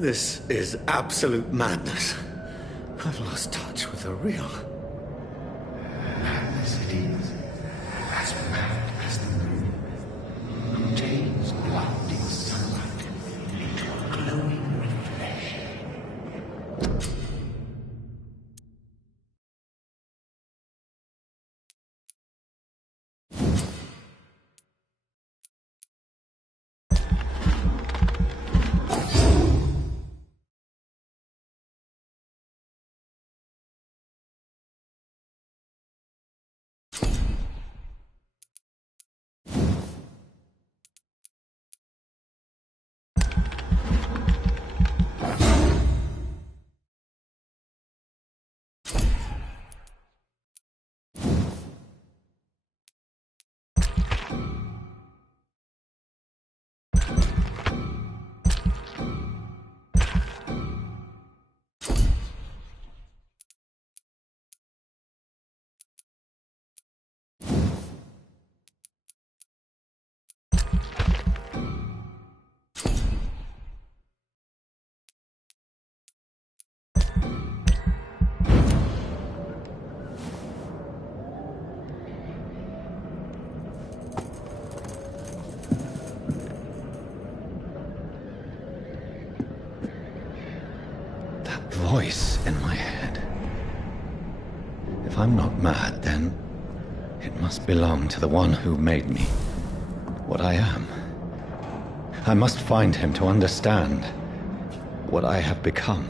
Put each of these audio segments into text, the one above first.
This is absolute madness. I've lost touch with the real. Madness it is. As mad as the moon. Obtains blinding sunlight into a glowing reflection. Voice in my head. If I'm not mad, then it must belong to the one who made me what I am. I must find him to understand what I have become.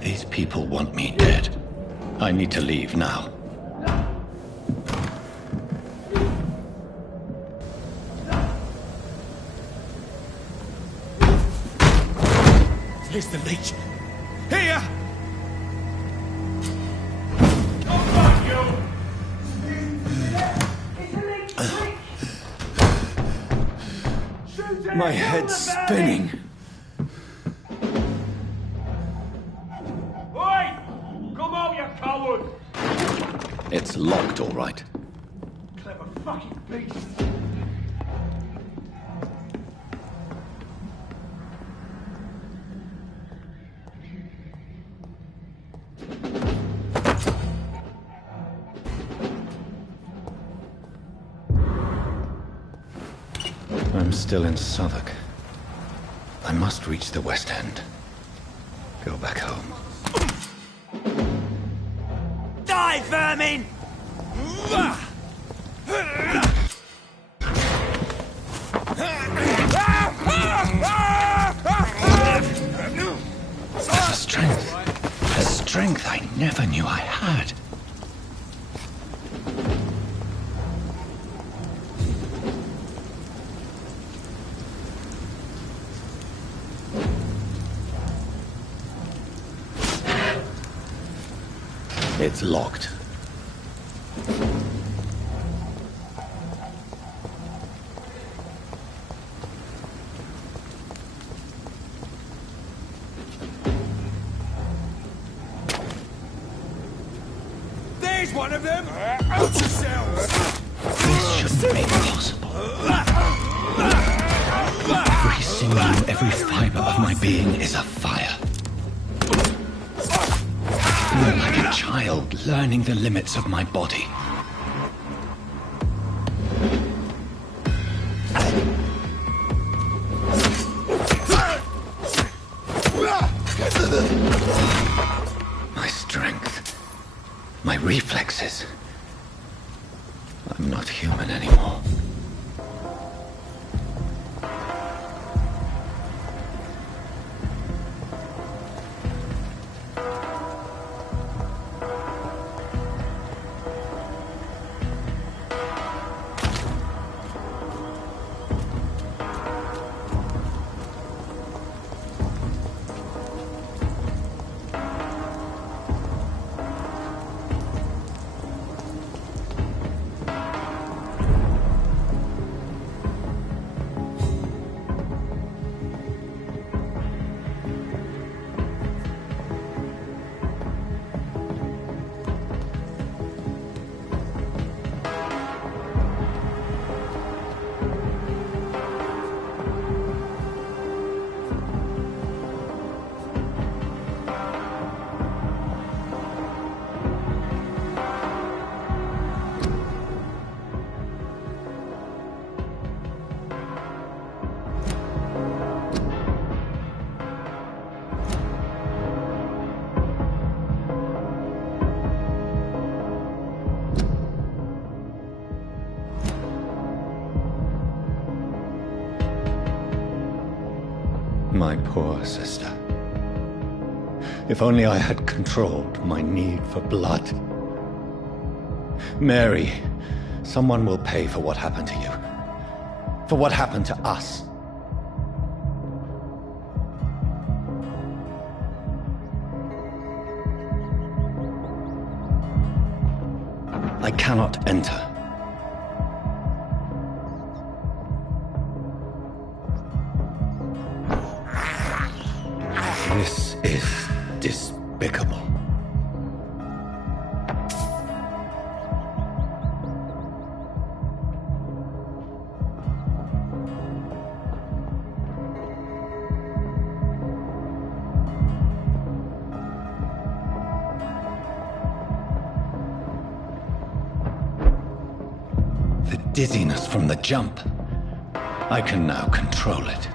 These people want me dead. I need to leave now. Here's the leech. Here! My head's spinning. Oi! Come out, you coward! It's locked, all right. Clever fucking beast! I'm still in Southwark. I must reach the West End. Go back home. Die, vermin! A strength I never knew I had. It's locked. There's one of them! Out yourselves! This shouldn't be possible. Every sinew, every fiber of my being is afire. I feel like a child learning the limits of my body. My strength, my reflexes. I'm not human anymore. My poor sister. If only I had controlled my need for blood. Mary, someone will pay for what happened to you. For what happened to us. I cannot enter. This is despicable. The dizziness from the jump. I can now control it.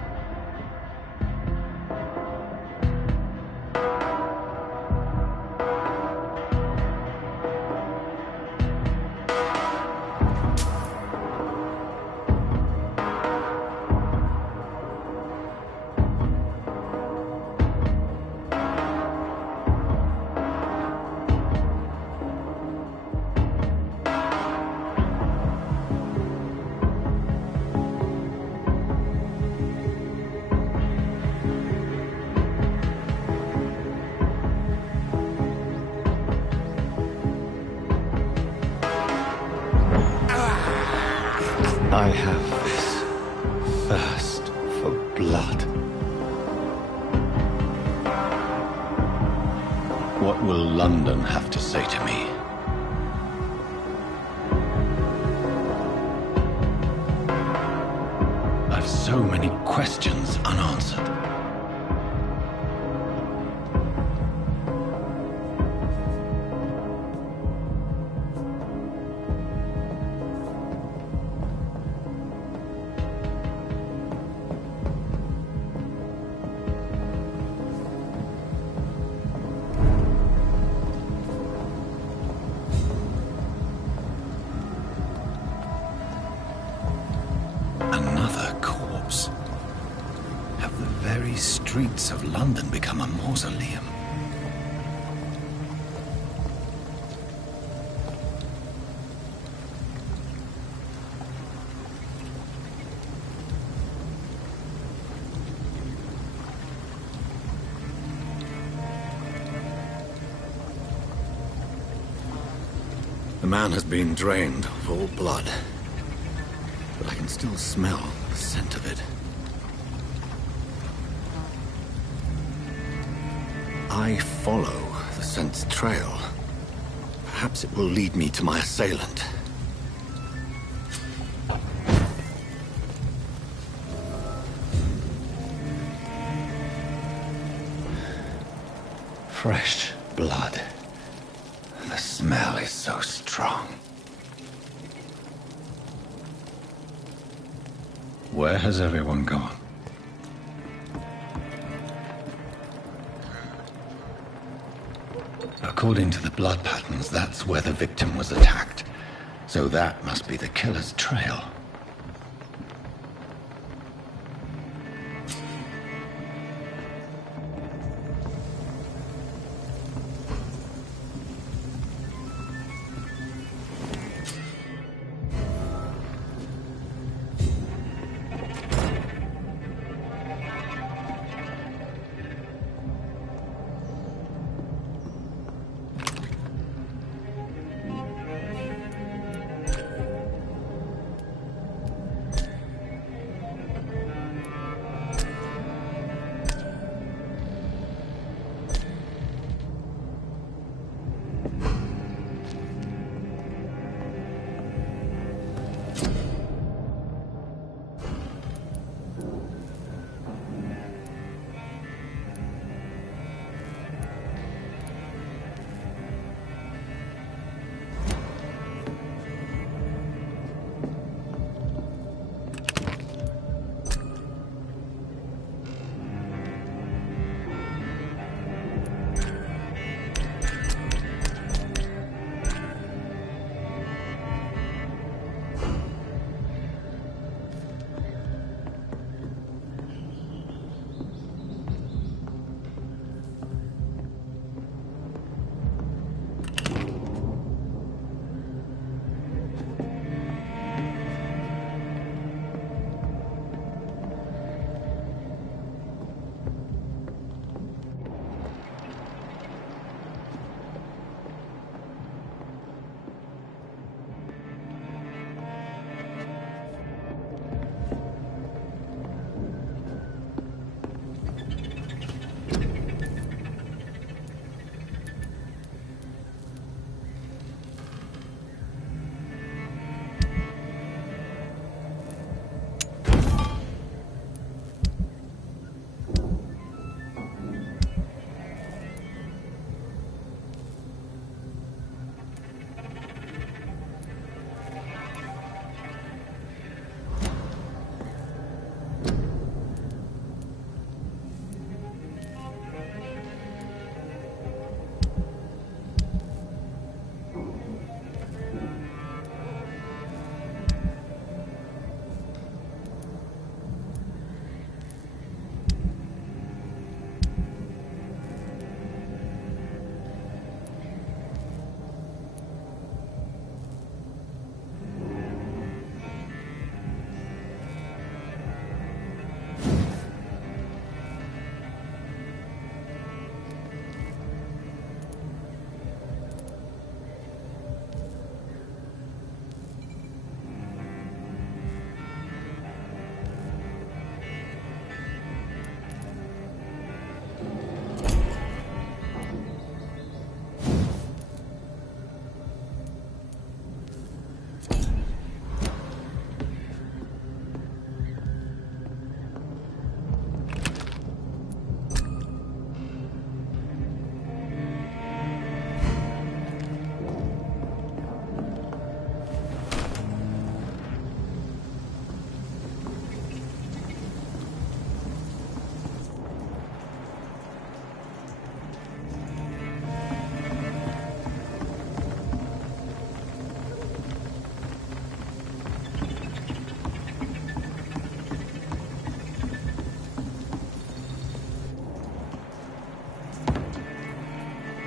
I have this thirst for blood. What will London have to say to me? I've so many questions unanswered. Another corpse. Have the very streets of London become a mausoleum? The man has been drained of all blood. But I can still smell the scent of it. I follow the scent's trail. Perhaps it will lead me to my assailant. Fresh blood. The smell is so strong. Where has everyone gone? According to the blood patterns, that's where the victim was attacked. So that must be the killer's trail.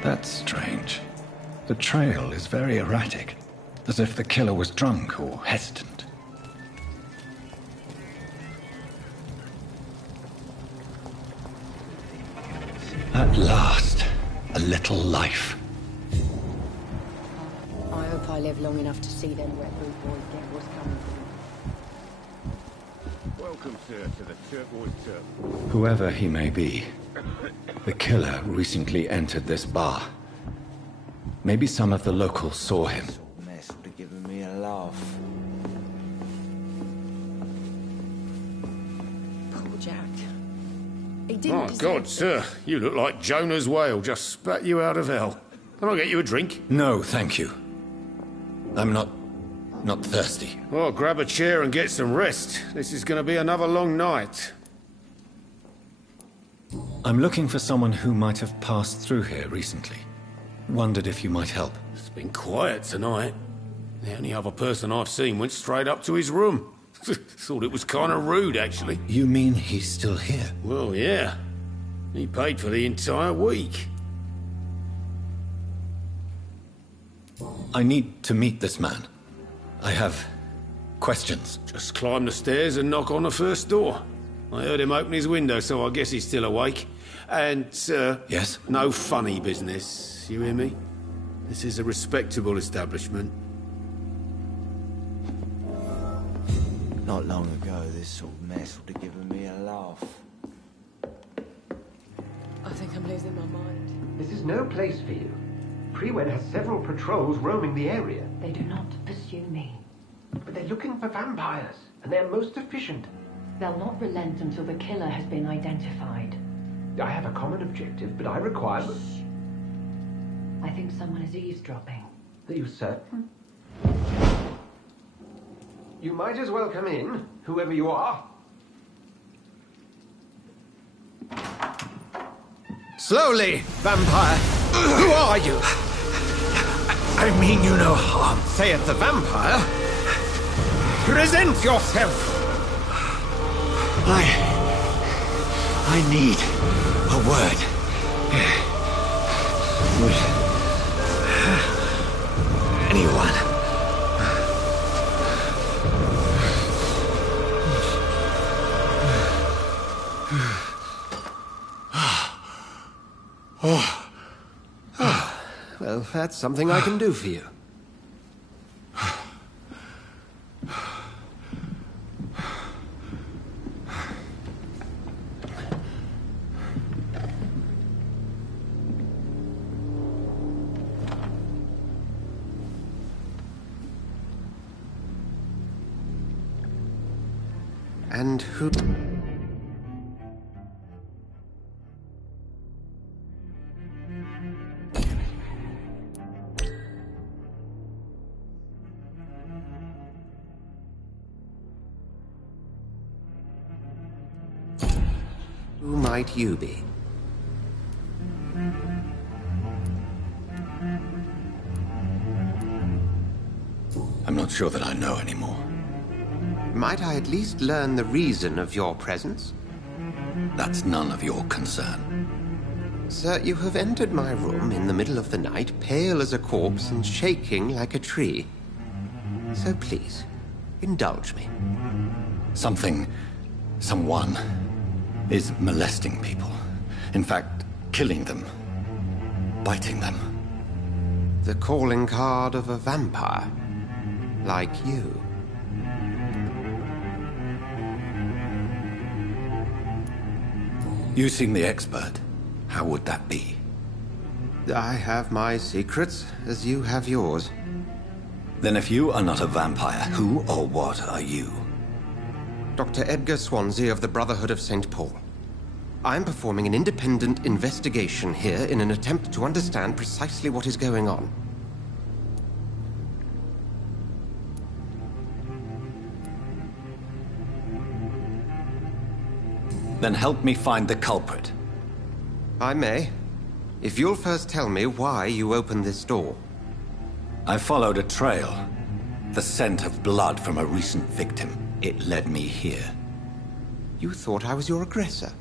That's strange. The trail is very erratic, as if the killer was drunk or hesitant. At last, a little life. I hope I live long enough to see them Red Boot boys get what's coming for them. Welcome, sir, to the Turquoise Turf. Whoever he may be, the killer recently entered this bar. Maybe some of the locals saw him. Mess would have given me a laugh. Poor Jack. He didn't Oh, deserve God, this. sir, you look like Jonah's whale just spat you out of hell. Can I get you a drink? No, thank you. I'm not thirsty. Well, grab a chair and get some rest. This is going to be another long night. I'm looking for someone who might have passed through here recently. Wondered if you might help. It's been quiet tonight. The only other person I've seen went straight up to his room. Thought it was kind of rude, actually. You mean he's still here? Well, yeah. He paid for the entire week. I need to meet this man. I have questions. Just climb the stairs and knock on the first door. I heard him open his window, so I guess he's still awake. And, sir... Yes? No funny business, you hear me? This is a respectable establishment. Not long ago, this sort of mess would have given me a laugh. I think I'm losing my mind. This is no place for you. Prewen has several patrols roaming the area, They do not pursue me. but they're looking for vampires, and they're most efficient. They'll not relent until the killer has been identified. I have a common objective, but I require... I think someone is eavesdropping. Are you certain? You might as well come in, whoever you are. Slowly, vampire. Who are you? I mean you no harm, saith the vampire. Present yourself. I need a word. Would anyone? Well, that's something I can do for you. And who... Who might you be? I'm not sure that I know anymore. Might I at least learn the reason of your presence? That's none of your concern. Sir, you have entered my room in the middle of the night, pale as a corpse and shaking like a tree. So please, indulge me. Someone is molesting people. In fact, killing them. Biting them. The calling card of a vampire. Like you. You seem the expert. How would that be? I have my secrets, as you have yours. Then if you are not a vampire, who or what are you? Dr. Edgar Swansea of the Brotherhood of St. Paul. I'm performing an independent investigation here in an attempt to understand precisely what is going on. Then help me find the culprit. I may. If you'll first tell me why you opened this door. I followed a trail. The scent of blood from a recent victim. It led me here. You thought I was your aggressor.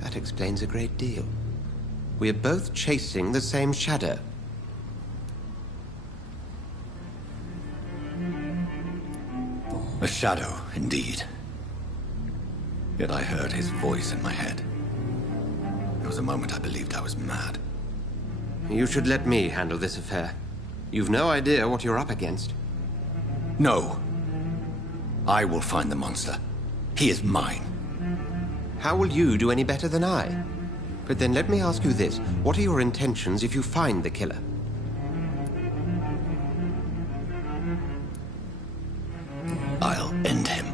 That explains a great deal. We're both chasing the same shadow. A shadow, indeed. Yet I heard his voice in my head. There was a moment I believed I was mad. You should let me handle this affair. You've no idea what you're up against. No. I will find the monster. He is mine. How will you do any better than I? But then let me ask you this. What are your intentions if you find the killer? I'll end him.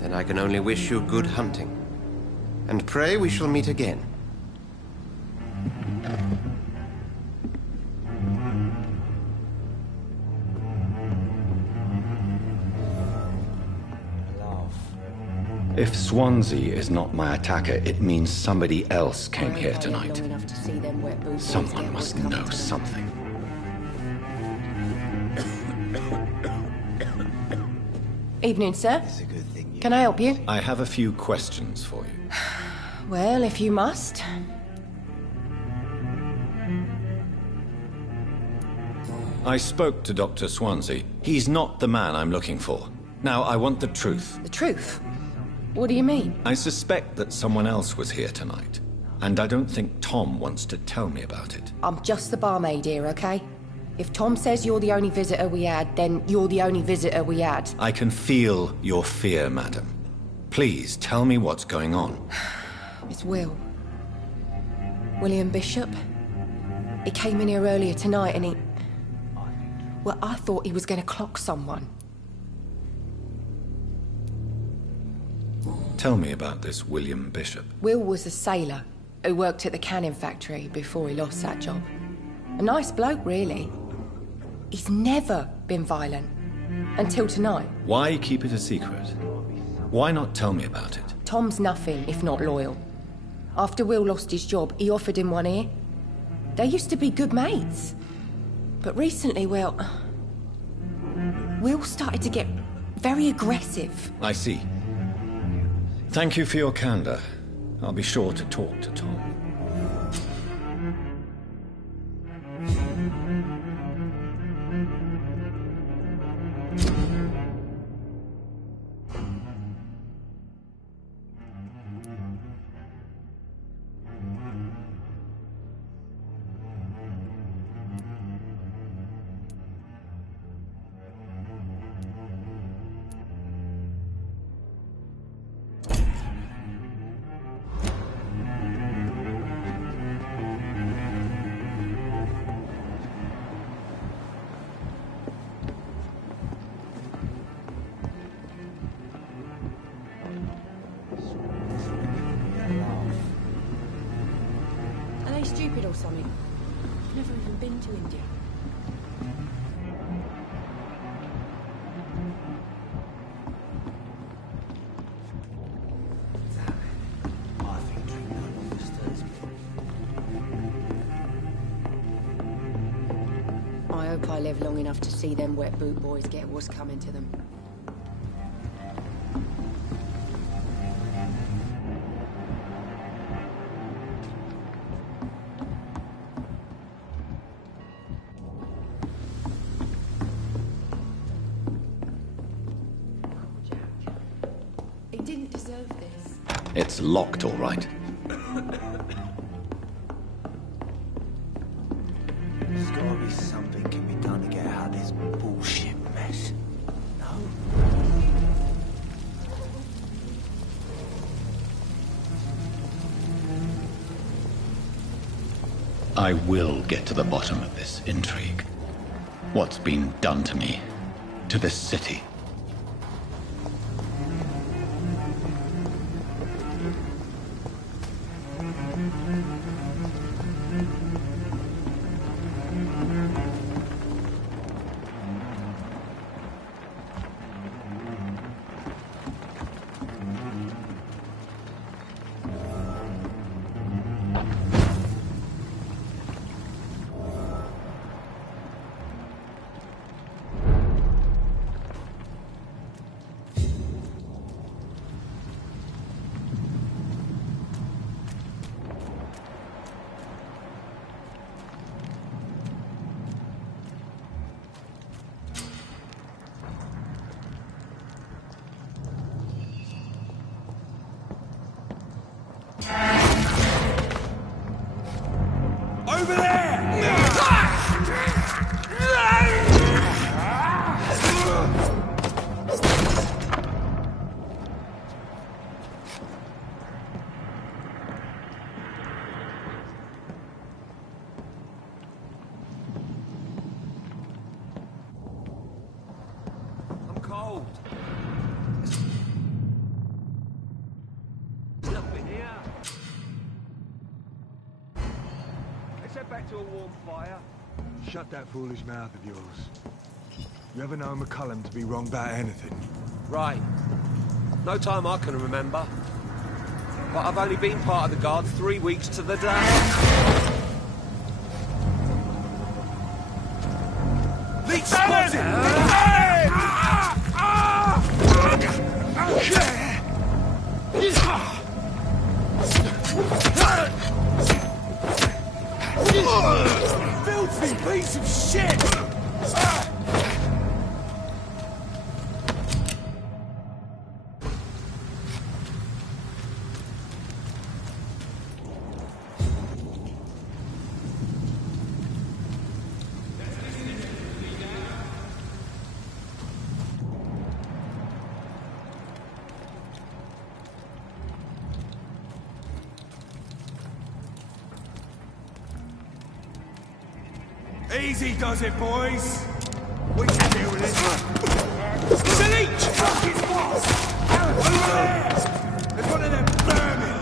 Then I can only wish you good hunting. And pray we shall meet again. If Swansea is not my attacker, it means somebody else came here tonight. Long enough to see them wet boot boys Someone get must what's coming know to them. something. Evening, sir. It's a good thing you... Can I help you? I have a few questions for you. Well, if you must. I spoke to Dr. Swansea. He's not the man I'm looking for. Now, I want the truth. The truth? What do you mean? I suspect that someone else was here tonight. And I don't think Tom wants to tell me about it. I'm just the barmaid here, okay? If Tom says you're the only visitor we had, then you're the only visitor we had. I can feel your fear, madam. Please, tell me what's going on. It's Will. William Bishop. He came in here earlier tonight and he... Well, I thought he was going to clock someone. Tell me about this William Bishop. Will was a sailor who worked at the canning factory before he lost that job. A nice bloke, really. He's never been violent. Until tonight. Why keep it a secret? Why not tell me about it? Tom's nothing if not loyal. After Will lost his job, he offered him one ear. They used to be good mates. But recently, well... Will started to get very aggressive. I see. Thank you for your candor. I'll be sure to talk to Tom. Are they stupid or something? I've never even been to India. I think drink no longer stirs me. I hope I live long enough to see them wet boot boys get what's coming to them. He didn't deserve this. It's locked, all right. There's gotta be something can be done to get out of this bullshit mess. No? I will get to the bottom of this intrigue. What's been done to me, to this city. over there! I'm cold. Nothing here. Let's head back to a warm fire. Shut that foolish mouth of yours. You ever know McCullum to be wrong about anything? Right. No time I can remember. But I've only been part of the Guard 3 weeks to the day. Leech spotted! Filthy piece of shit! Easy does it, boys. We can deal with it. It's a leech! Over there! There's one of them vermin.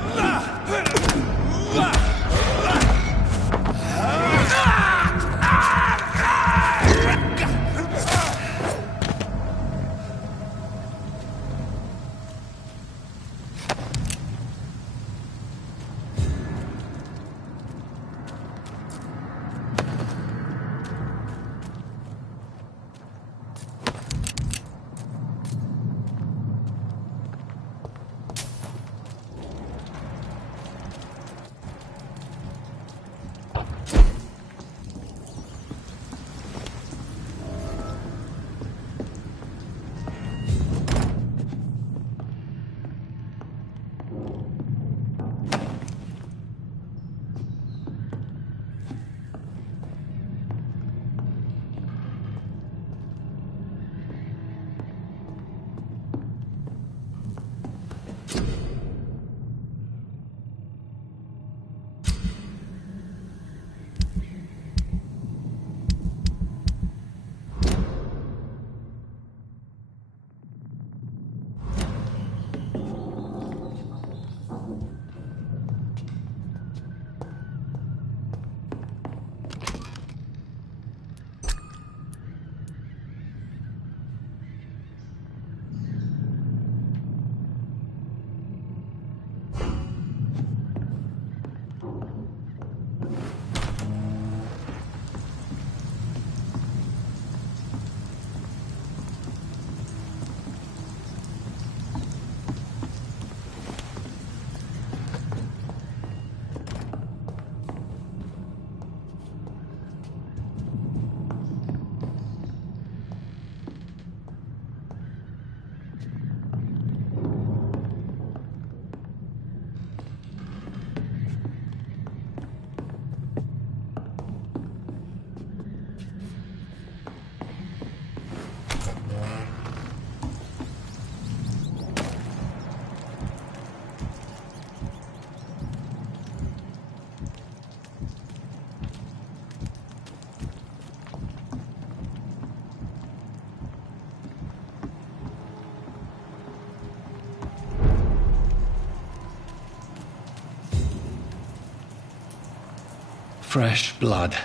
Fresh blood.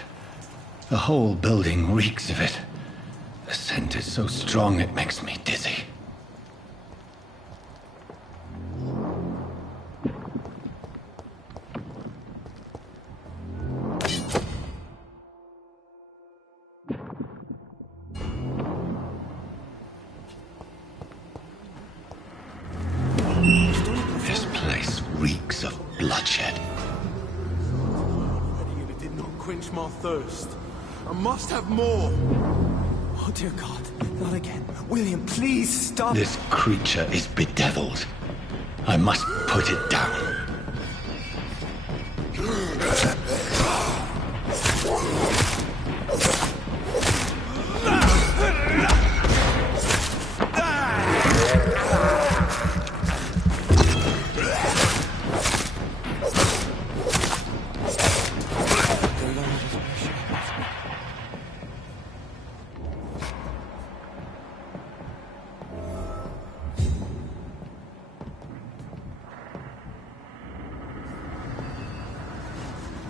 The whole building reeks of it. The scent is so strong it makes me dizzy. This place reeks of bloodshed. Quench my thirst. I must have more. Oh, dear God. Not again. William, please stop. This creature is bedeviled. I must put it down.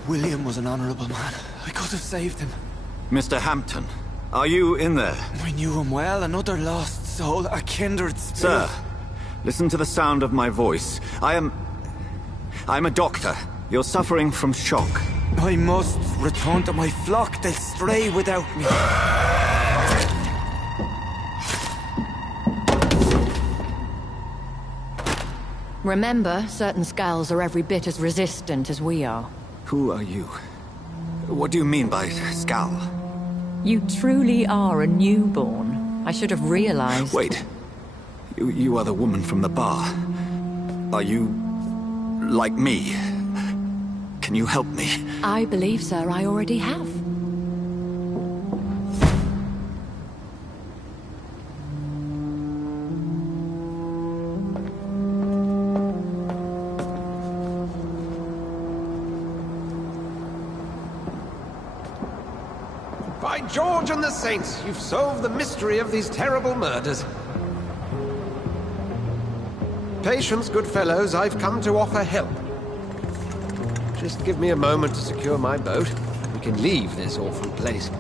William was an honorable man. I could have saved him. Mr. Hampton, are you in there? I knew him well, another lost soul, a kindred spirit. Sir, listen to the sound of my voice. I'm a doctor. You're suffering from shock. I must return to my flock. They'll stray without me. Remember, certain skulls are every bit as resistant as we are. Who are you? What do you mean by Skal? You truly are a newborn. I should have realized. Wait. You are the woman from the bar. Are you... like me? Can you help me? I believe, sir, I already have. By George and the Saints, you've solved the mystery of these terrible murders. Patience, good fellows, I've come to offer help. Just give me a moment to secure my boat. We can leave this awful place.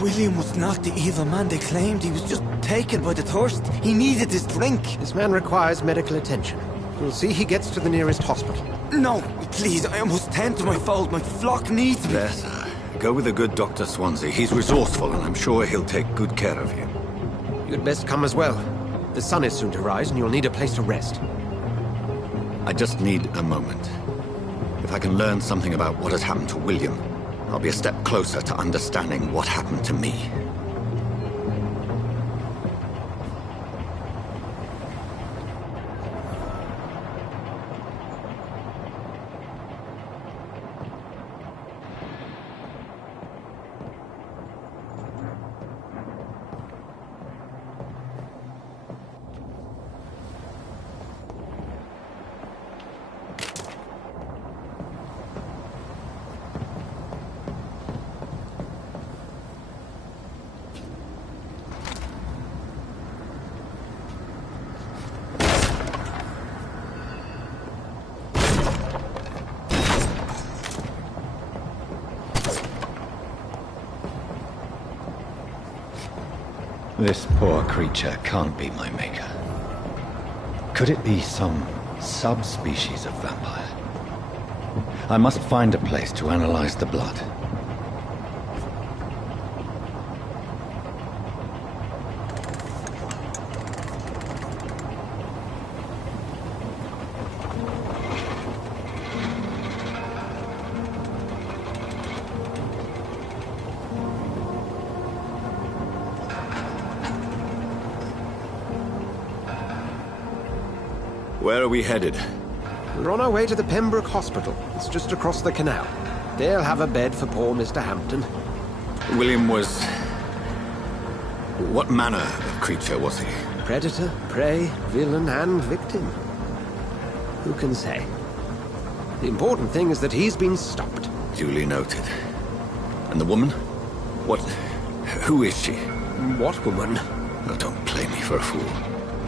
William was not the evil man they claimed. He was just taken by the thirst. He needed his drink. This man requires medical attention. We'll see he gets to the nearest hospital. No, please, I must tend to my fold. My flock needs me. There, sir. Go with the good Dr. Swansea. He's resourceful, and I'm sure he'll take good care of you. You'd best come as well. The sun is soon to rise, and you'll need a place to rest. I just need a moment. If I can learn something about what has happened to William, I'll be a step closer to understanding what happened to me. This poor creature can't be my maker. Could it be some subspecies of vampire? I must find a place to analyze the blood. Where are we headed? We're on our way to the Pembroke Hospital. It's just across the canal. They'll have a bed for poor Mr. Hampton. William was... what manner of creature was he? Predator, prey, villain, and victim. Who can say? The important thing is that he's been stopped. Duly noted. And the woman? What... who is she? What woman? Oh, don't play me for a fool.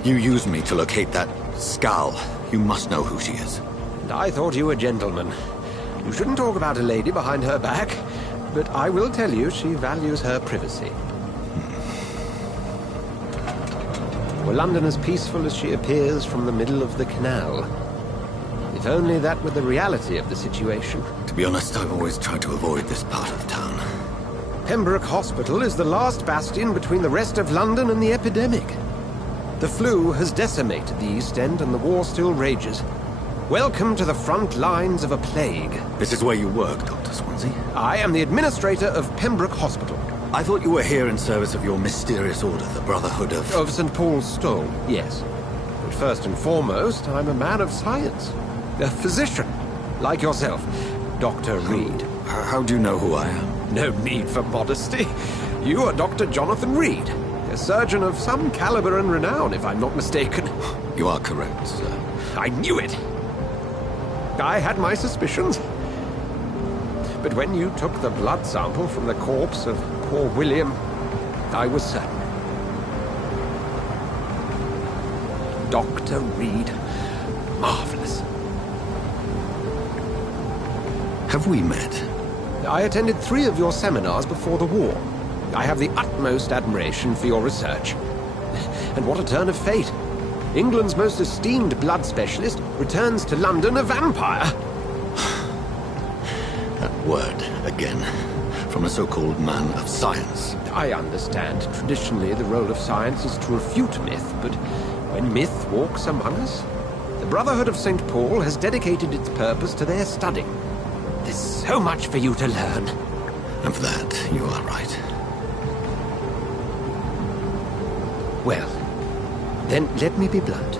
You used me to locate that Skal. You must know who she is. And I thought you a gentleman. You shouldn't talk about a lady behind her back, but I will tell you she values her privacy. Were London as peaceful as she appears from the middle of the canal? If only that were the reality of the situation. To be honest, I've always tried to avoid this part of town. Pembroke Hospital is the last bastion between the rest of London and the epidemic. The flu has decimated the East End and the war still rages. Welcome to the front lines of a plague. This is where you work, Dr. Swansea? I am the administrator of Pembroke Hospital. I thought you were here in service of your mysterious order, the Brotherhood of... Of St. Paul's Stole, yes. But first and foremost, I'm a man of science. A physician, like yourself, Dr. Reed. How do you know who I am? No need for modesty. You are Dr. Jonathan Reed, a surgeon of some caliber and renown, if I'm not mistaken. You are correct, sir. I knew it! I had my suspicions. But when you took the blood sample from the corpse of poor William, I was certain. Dr. Reed. Marvelous. Have we met? I attended 3 of your seminars before the war. I have the utmost admiration for your research. And what a turn of fate. England's most esteemed blood specialist returns to London a vampire. That word, again. From a so-called man of science. I understand. Traditionally, the role of science is to refute myth, but when myth walks among us, the Brotherhood of St. Paul has dedicated its purpose to their study. There's so much for you to learn. Of that, you are right. Well, then let me be blunt.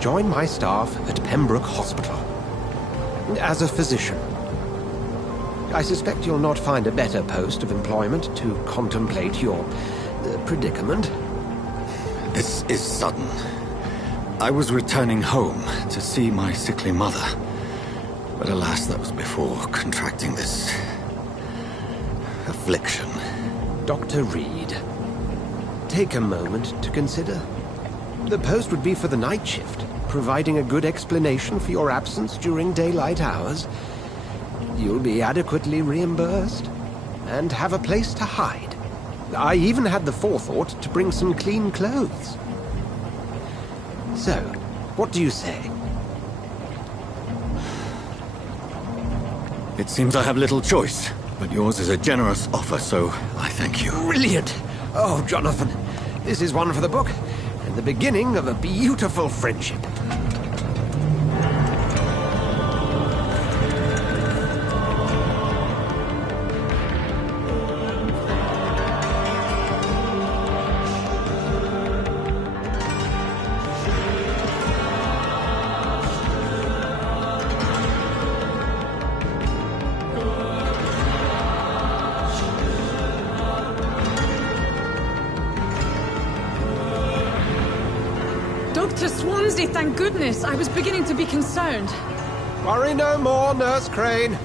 Join my staff at Pembroke Hospital. As a physician. I suspect you'll not find a better post of employment to contemplate your predicament. This is sudden. I was returning home to see my sickly mother. But alas, that was before contracting this affliction. Dr. Reed, take a moment to consider. The post would be for the night shift, providing a good explanation for your absence during daylight hours. You'll be adequately reimbursed, and have a place to hide. I even had the forethought to bring some clean clothes. So, what do you say? It seems I have little choice, but yours is a generous offer, so I thank you. Brilliant! Oh, Jonathan, this is one for the book, and the beginning of a beautiful friendship. Dr. Swansea, thank goodness. I was beginning to be concerned. Worry no more, Nurse Crane,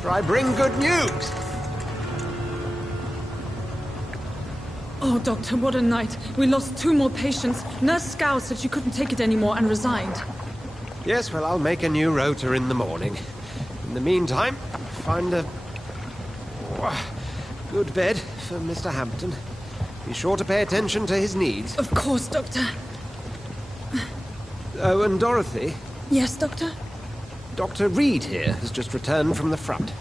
for I bring good news. Oh, Doctor, what a night. We lost 2 more patients. Nurse Scow said she couldn't take it anymore and resigned. Yes, well, I'll make a new rota in the morning. In the meantime, find a good bed for Mr. Hampton. Be sure to pay attention to his needs. Of course, Doctor. Oh, and Dorothy? Yes, Doctor? Dr. Reed here has just returned from the front.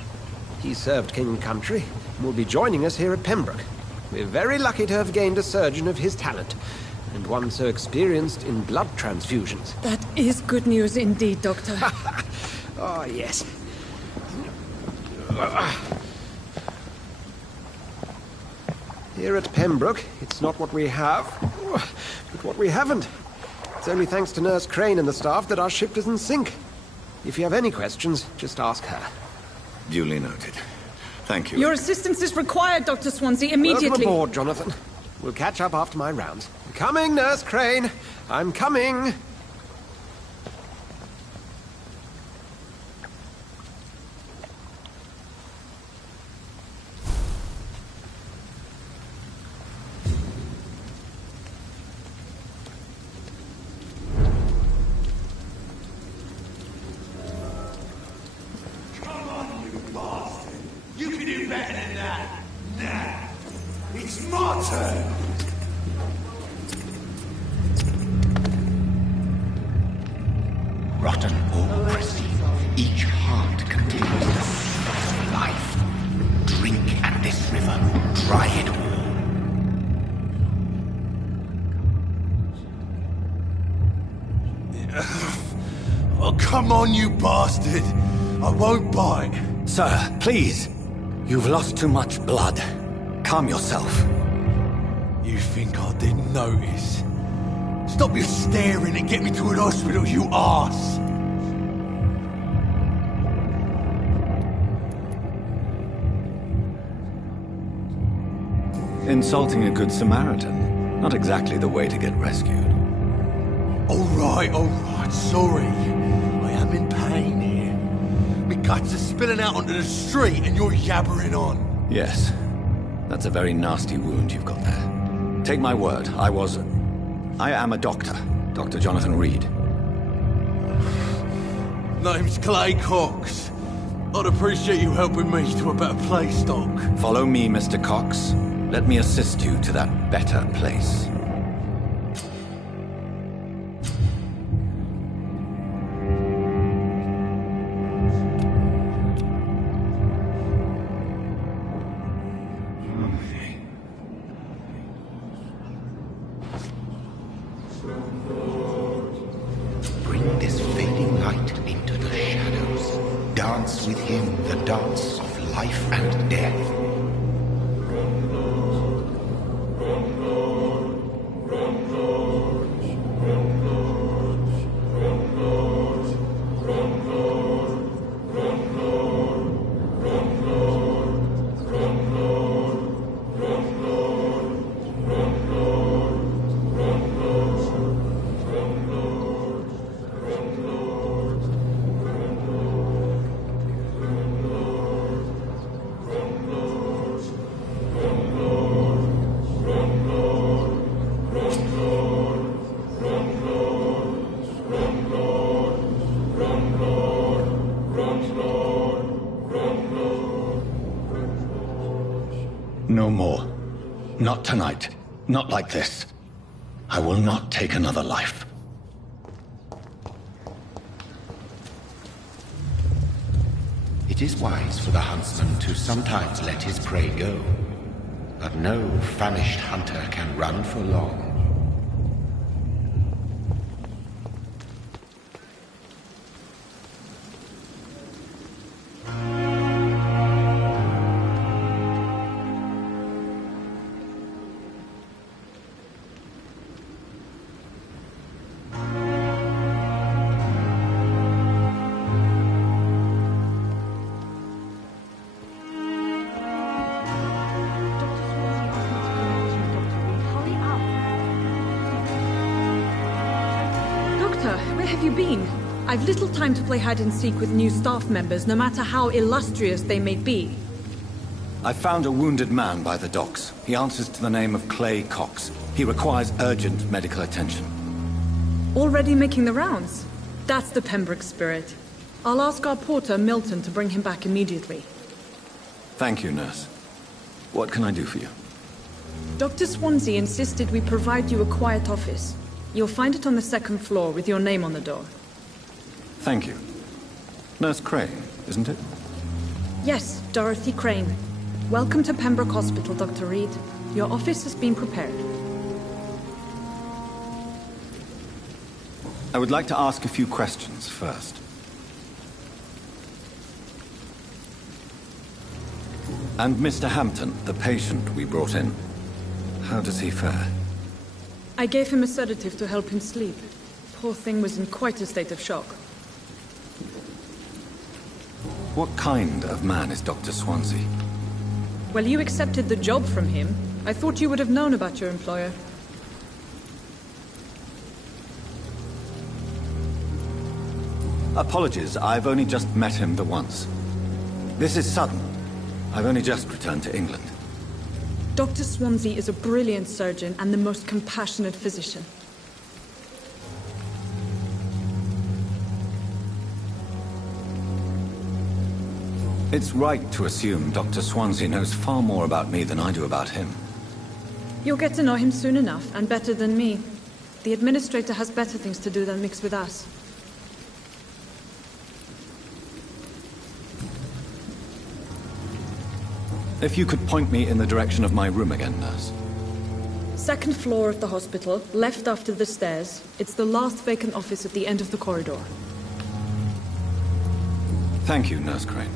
He served King and Country and will be joining us here at Pembroke. We're very lucky to have gained a surgeon of his talent, and one so experienced in blood transfusions. That is good news indeed, Doctor. Oh, yes. Here at Pembroke, it's not what we have, but what we haven't. It's only thanks to Nurse Crane and the staff that our ship doesn't sink. If you have any questions, just ask her. Duly noted. Thank you. Your assistance is required, Dr. Swansea, immediately. Welcome aboard, Jonathan. We'll catch up after my rounds. Coming, Nurse Crane. I'm coming. You can do better than that. Now, it's my turn. Rotten or pristine, each heart contains the source of life. Drink at this river, try it all. Oh, come on, you bastard. I won't bite. Sir, please. You've lost too much blood. Calm yourself. You think I didn't notice? Stop your staring and get me to an hospital, you arse! Insulting a good Samaritan. Not exactly the way to get rescued. Alright, sorry. I am in pain here. My guts are spilling out onto the street and you're yabbering on. Yes. That's a very nasty wound you've got there. Take my word, I am a doctor. Dr. Jonathan Reed. Name's Clay Cox. I'd appreciate you helping me to a better place, Doc. Follow me, Mr. Cox. Let me assist you to that better place. Bring this fading light into the shadows. Dance with him the dance of life and death. No more. Not tonight. Not like this. I will not take another life. It is wise for the huntsman to sometimes let his prey go, but no famished hunter can run for long. Where have you been? I've little time to play hide and seek with new staff members, no matter how illustrious they may be. I found a wounded man by the docks. He answers to the name of Clay Cox. He requires urgent medical attention. Already making the rounds? That's the Pembroke spirit. I'll ask our porter, Milton, to bring him back immediately. Thank you, nurse. What can I do for you? Dr. Swansea insisted we provide you a quiet office. You'll find it on the second floor with your name on the door. Thank you. Nurse Crane, isn't it? Yes, Dorothy Crane. Welcome to Pembroke Hospital, Dr. Reed. Your office has been prepared. I would like to ask a few questions first. And Mr. Hampton, the patient we brought in, how does he fare? I gave him a sedative to help him sleep. Poor thing was in quite a state of shock. What kind of man is Dr. Swansea? Well, you accepted the job from him. I thought you would have known about your employer. Apologies, I've only just met him the once. This is sudden. I've only just returned to England. Dr. Swansea is a brilliant surgeon and the most compassionate physician. It's right to assume Dr. Swansea knows far more about me than I do about him. You'll get to know him soon enough, and better than me. The administrator has better things to do than mix with us. If you could point me in the direction of my room again, nurse. Second floor of the hospital, left after the stairs. It's the last vacant office at the end of the corridor. Thank you, Nurse Crane.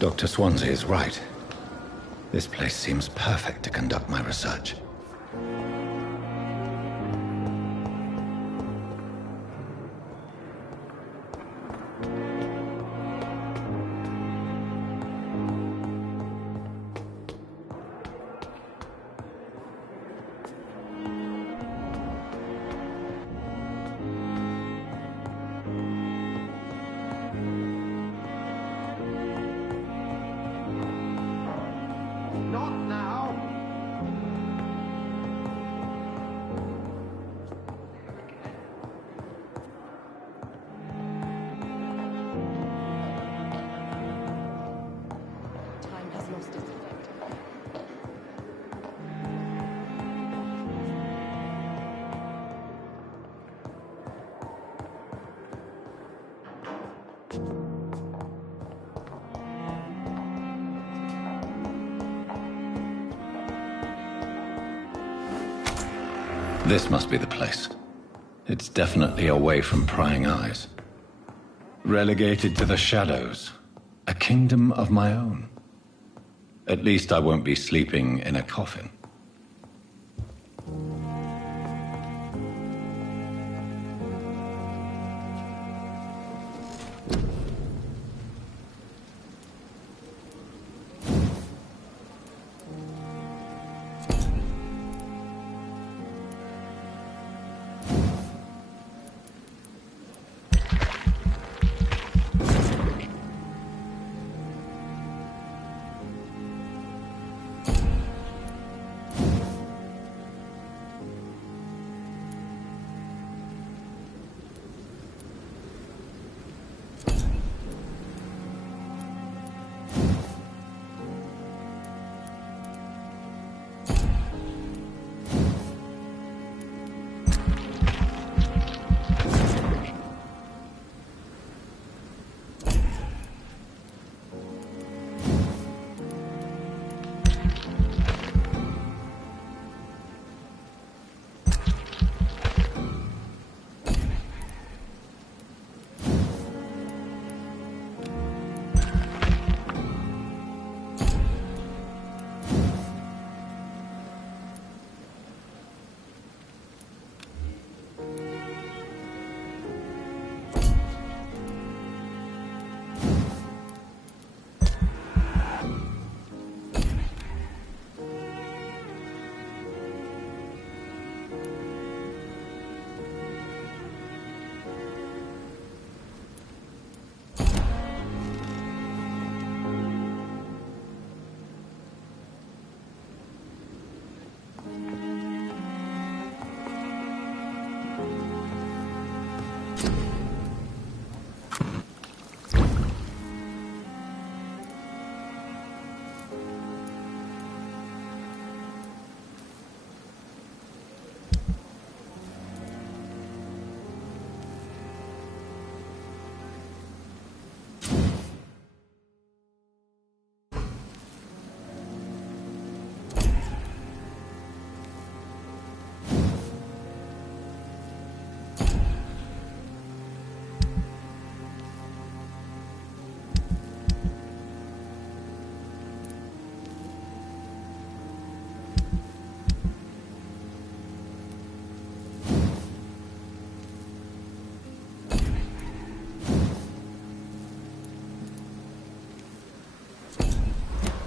Dr. Swansea is right. This place seems perfect to conduct my research. This must be the place. It's definitely away from prying eyes. Relegated to the shadows. A kingdom of my own. At least I won't be sleeping in a coffin.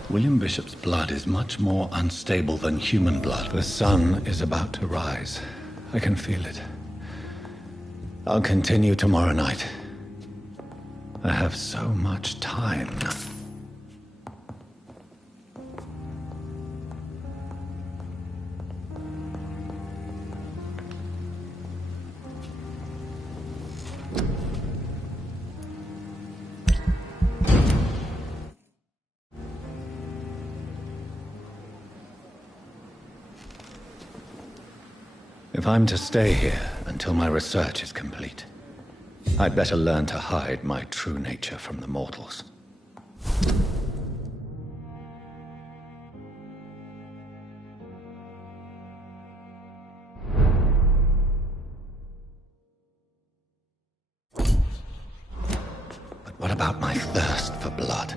William Bishop's blood is much more unstable than human blood. The sun is about to rise. I can feel it. I'll continue tomorrow night. I have so much time. If I'm to stay here until my research is complete, I'd better learn to hide my true nature from the mortals. But what about my thirst for blood?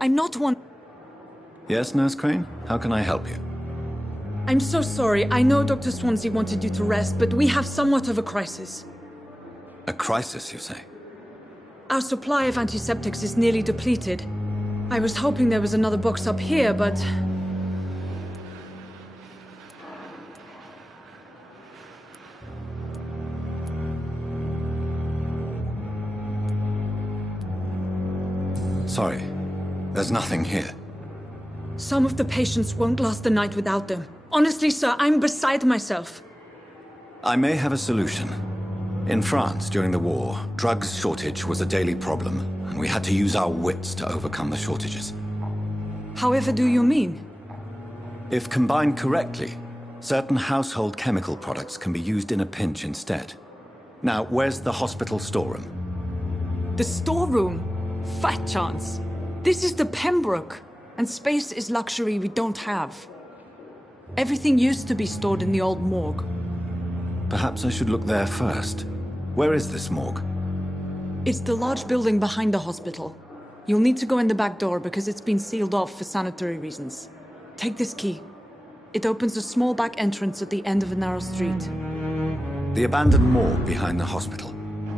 I'm not one... Yes, Nurse Crane? How can I help you? I'm so sorry. I know Dr. Swansea wanted you to rest, but we have somewhat of a crisis. A crisis, you say? Our supply of antiseptics is nearly depleted. I was hoping there was another box up here, but... Sorry. There's nothing here. Some of the patients won't last the night without them. Honestly, sir, I'm beside myself. I may have a solution. In France, during the war, drugs shortage was a daily problem, and we had to use our wits to overcome the shortages. However do you mean? If combined correctly, certain household chemical products can be used in a pinch instead. Now, where's the hospital storeroom? The storeroom? Fat chance. This is the Pembroke. And space is luxury we don't have. Everything used to be stored in the old morgue. Perhaps I should look there first. Where is this morgue? It's the large building behind the hospital. You'll need to go in the back door because it's been sealed off for sanitary reasons. Take this key. It opens a small back entrance at the end of a narrow street. The abandoned morgue behind the hospital.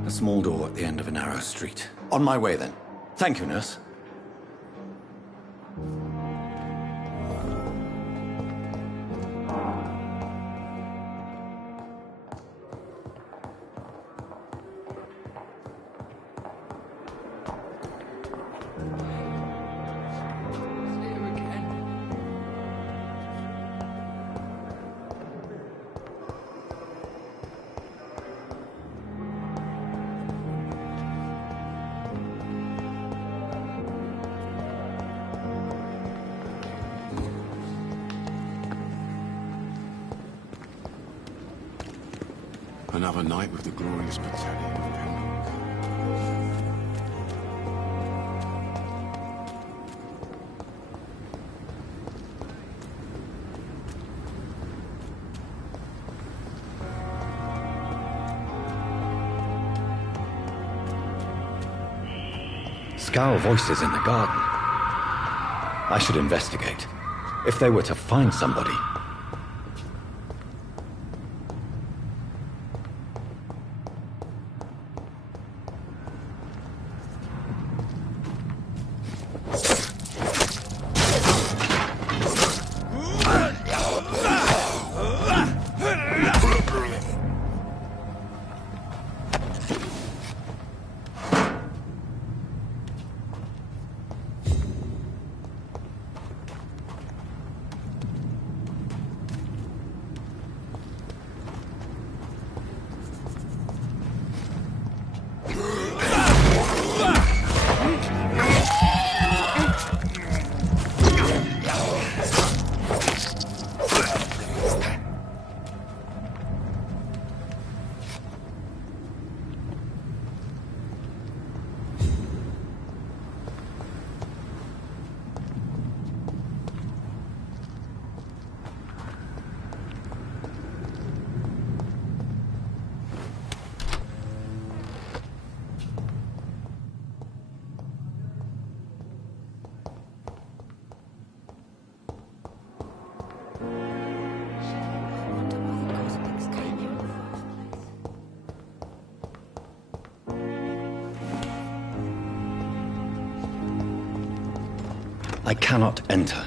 A small door at the end of a narrow street. On my way then. Thank you, nurse. Another night with the glorious battalion of Pembroke. Scowl voices in the garden. I should investigate. If they were to find somebody. I cannot enter.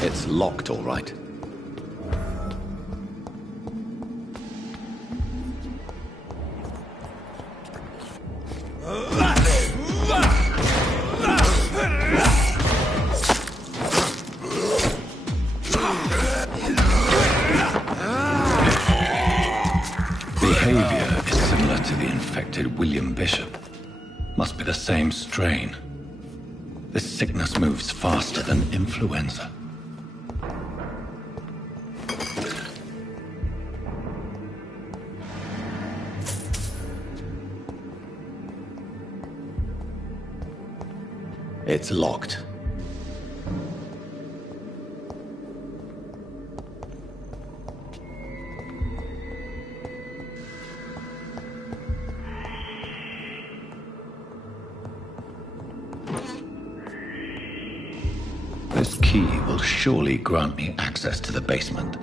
It's locked, all right. Behavior is similar to the infected William Bishop. Must be the same strain. This sickness moves faster than influenza. It's locked. This key will surely grant me access to the basement.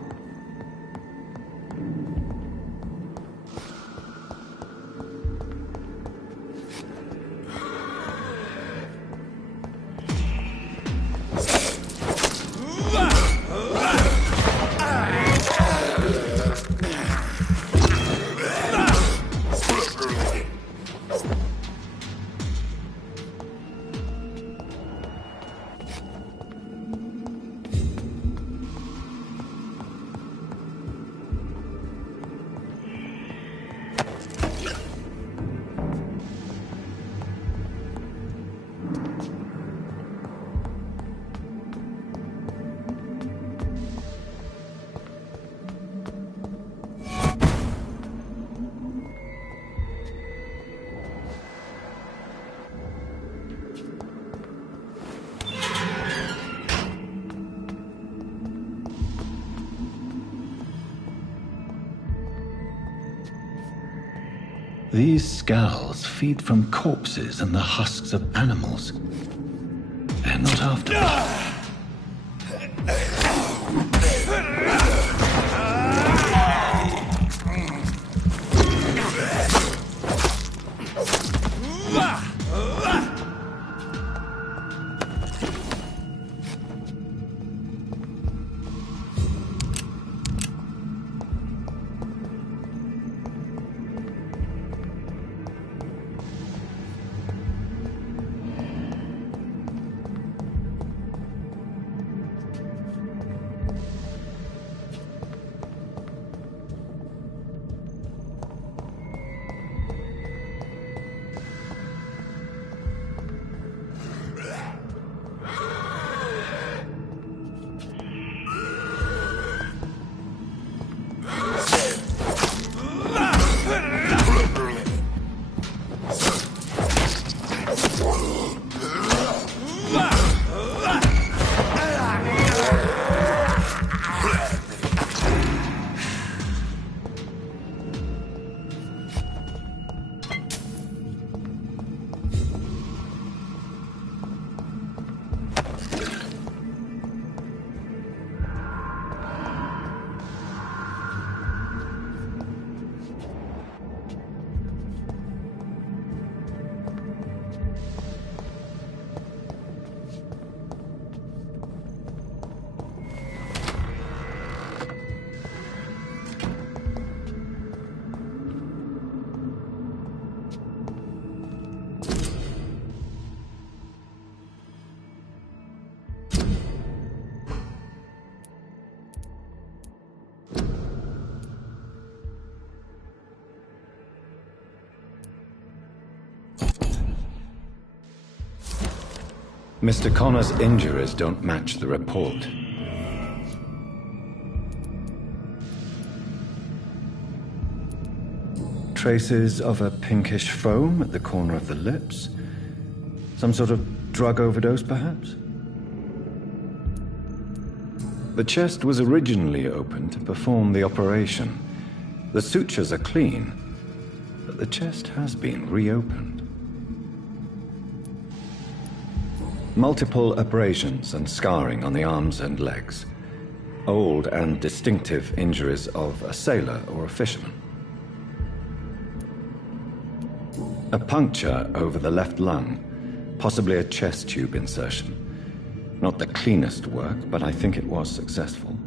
These scowls feed from corpses and the husks of animals. They're not after me. Mr. Connor's injuries don't match the report. Traces of a pinkish foam at the corner of the lips. Some sort of drug overdose, perhaps? The chest was originally opened to perform the operation. The sutures are clean, but the chest has been reopened. Multiple abrasions and scarring on the arms and legs. Old and distinctive injuries of a sailor or a fisherman. A puncture over the left lung, possibly a chest tube insertion. Not the cleanest work, but I think it was successful.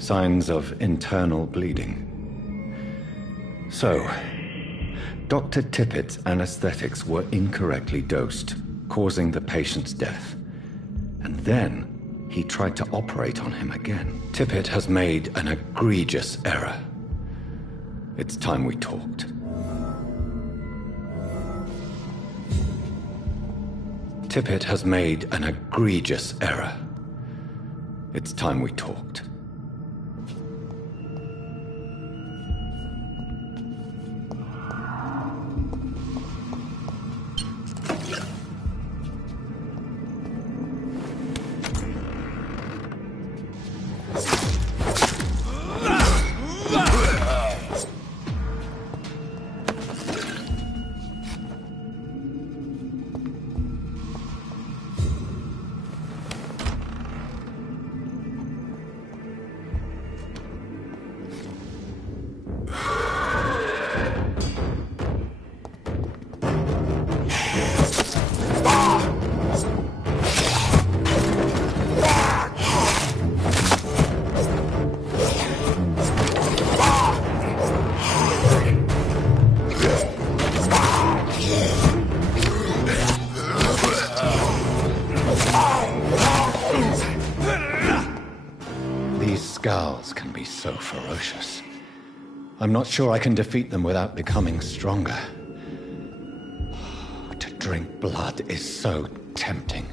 Signs of internal bleeding. So, Dr. Tippett's anesthetics were incorrectly dosed, causing the patient's death. And then he tried to operate on him again. Tippett has made an egregious error. It's time we talked. Tippett has made an egregious error. It's time we talked. Scowls can be so ferocious. I'm not sure I can defeat them without becoming stronger. To drink blood is so tempting.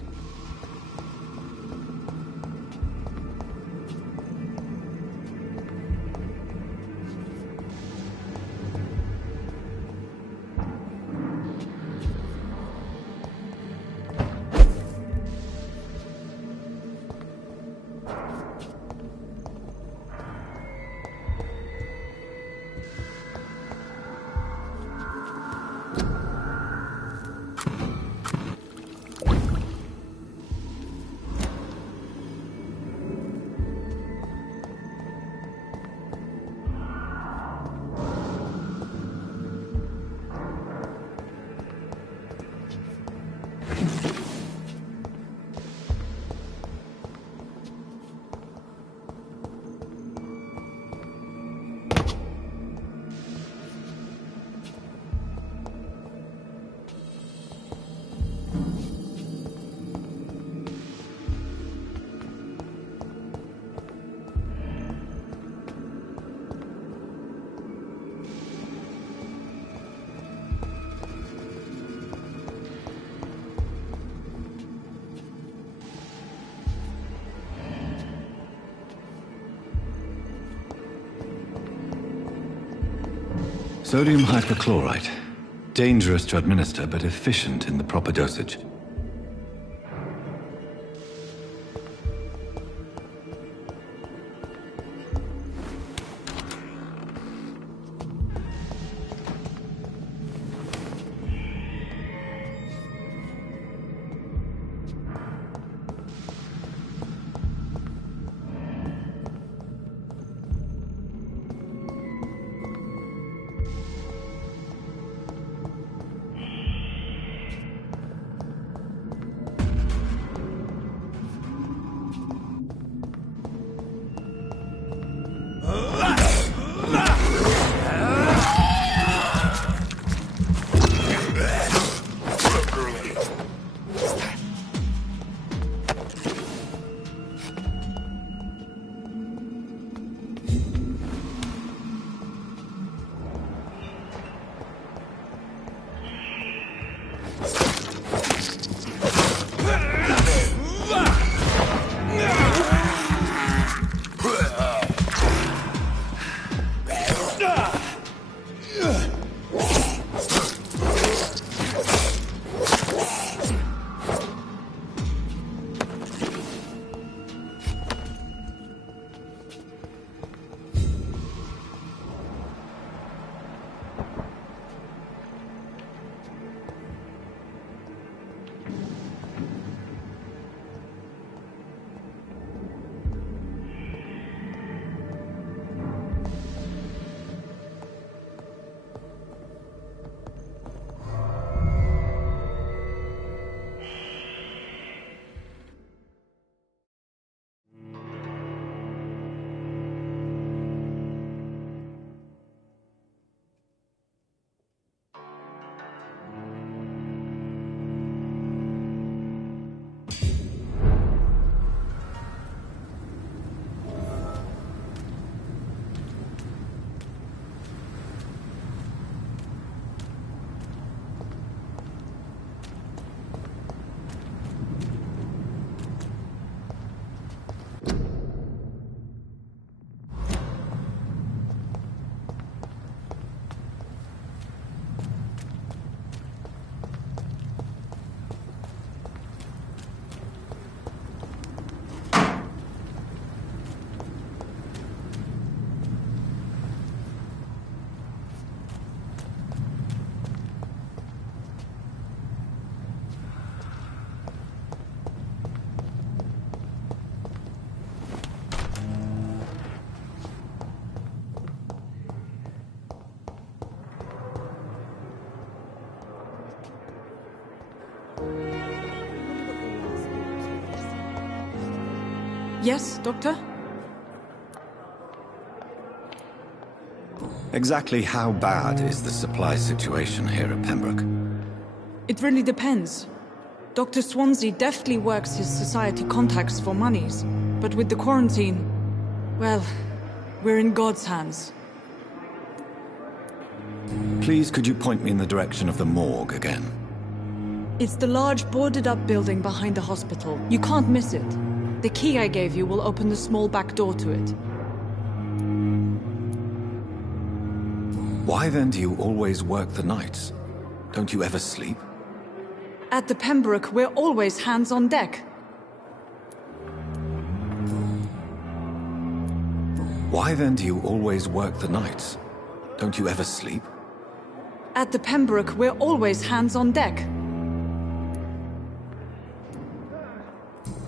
Sodium hypochlorite. Dangerous to administer, but efficient in the proper dosage. Yes, Doctor? Exactly how bad is the supply situation here at Pembroke? It really depends. Dr. Swansea deftly works his society contacts for monies, but with the quarantine, well, we're in God's hands. Please, could you point me in the direction of the morgue again? It's the large boarded-up building behind the hospital. You can't miss it. The key I gave you will open the small back door to it. Why then do you always work the nights? Don't you ever sleep? At the Pembroke, we're always hands on deck. Why then do you always work the nights? Don't you ever sleep? At the Pembroke, we're always hands on deck.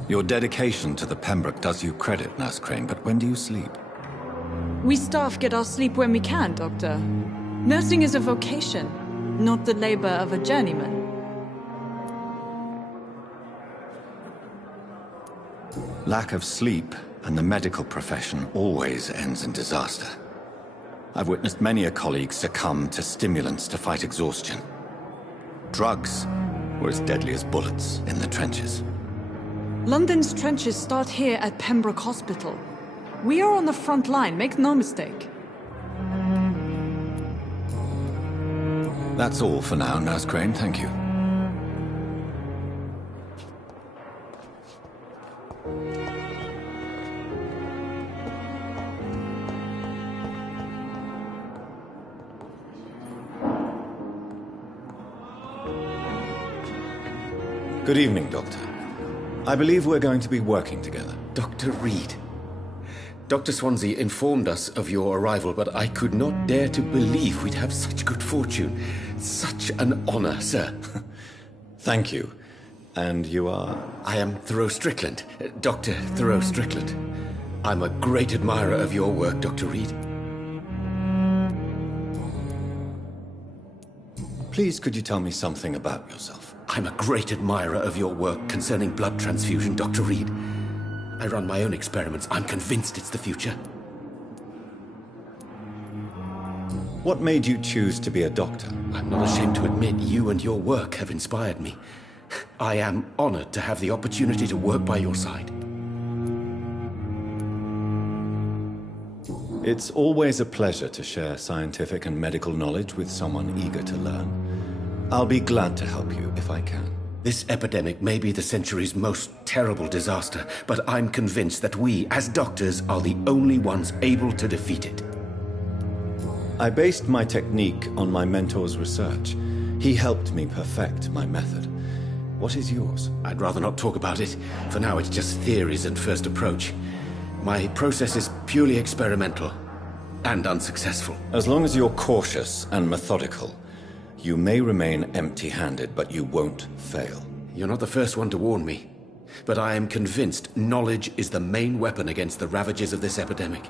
Your dedication to the Pembroke does you credit, Nurse Crane, but when do you sleep? We staff get our sleep when we can, Doctor. Nursing is a vocation, not the labor of a journeyman. Lack of sleep and the medical profession always ends in disaster. I've witnessed many a colleague succumb to stimulants to fight exhaustion. Drugs were as deadly as bullets in the trenches. London's trenches start here at Pembroke Hospital. We are on the front line, make no mistake. That's all for now, Nurse Crane, thank you. Good evening, Doctor. I believe we're going to be working together. Dr. Reed. Dr. Swansea informed us of your arrival, but I could not dare to believe we'd have such good fortune. Such an honor, sir. Thank you. And you are? I am Thoreau Strickland, Dr. Thoreau Strickland. I'm a great admirer of your work, Dr. Reed. Please, could you tell me something about yourself? I'm a great admirer of your work concerning blood transfusion, Dr. Reed. I run my own experiments. I'm convinced it's the future. What made you choose to be a doctor? I'm not ashamed to admit you and your work have inspired me. I am honored to have the opportunity to work by your side. It's always a pleasure to share scientific and medical knowledge with someone eager to learn. I'll be glad to help you if I can. This epidemic may be the century's most terrible disaster, but I'm convinced that we, as doctors, are the only ones able to defeat it. I based my technique on my mentor's research. He helped me perfect my method. What is yours? I'd rather not talk about it. For now, it's just theories and first approach. My process is purely experimental and unsuccessful. As long as you're cautious and methodical, you may remain empty-handed, but you won't fail. You're not the first one to warn me, but I am convinced knowledge is the main weapon against the ravages of this epidemic.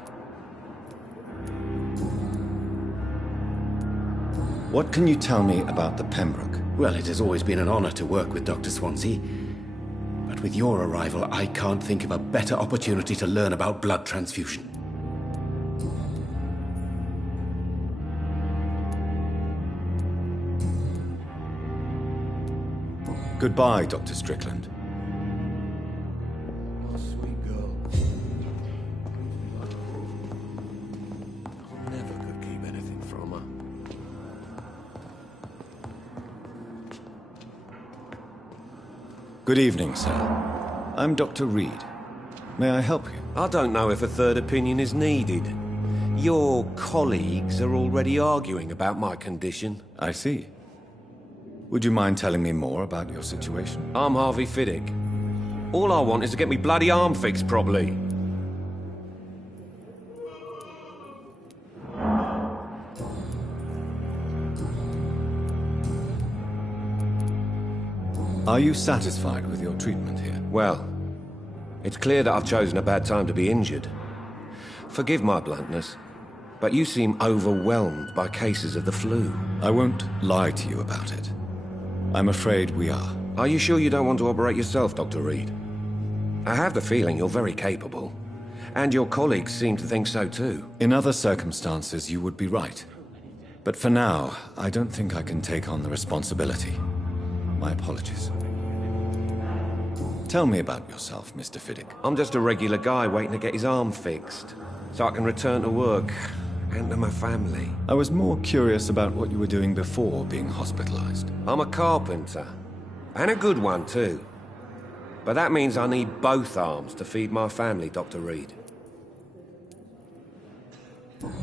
What can you tell me about the Pembroke? Well, it has always been an honor to work with Dr. Swansea, but with your arrival, I can't think of a better opportunity to learn about blood transfusion. Goodbye, Dr. Strickland. Oh, sweet girl. I never could keep anything from her. Good evening, sir. I'm Dr. Reed. May I help you? I don't know if a third opinion is needed. Your colleagues are already arguing about my condition. I see. Would you mind telling me more about your situation? I'm Harvey Fiddick. All I want is to get me bloody arm fixed properly. Are you satisfied with your treatment here? Well, it's clear that I've chosen a bad time to be injured. Forgive my bluntness, but you seem overwhelmed by cases of the flu. I won't lie to you about it. I'm afraid we are. Are you sure you don't want to operate yourself, Dr. Reed? I have the feeling you're very capable. And your colleagues seem to think so too. In other circumstances, you would be right. But for now, I don't think I can take on the responsibility. My apologies. Tell me about yourself, Mr. Fiddick. I'm just a regular guy waiting to get his arm fixed, so I can return to work and to my family. I was more curious about what you were doing before being hospitalized. I'm a carpenter. And a good one, too. But that means I need both arms to feed my family, Dr. Reed.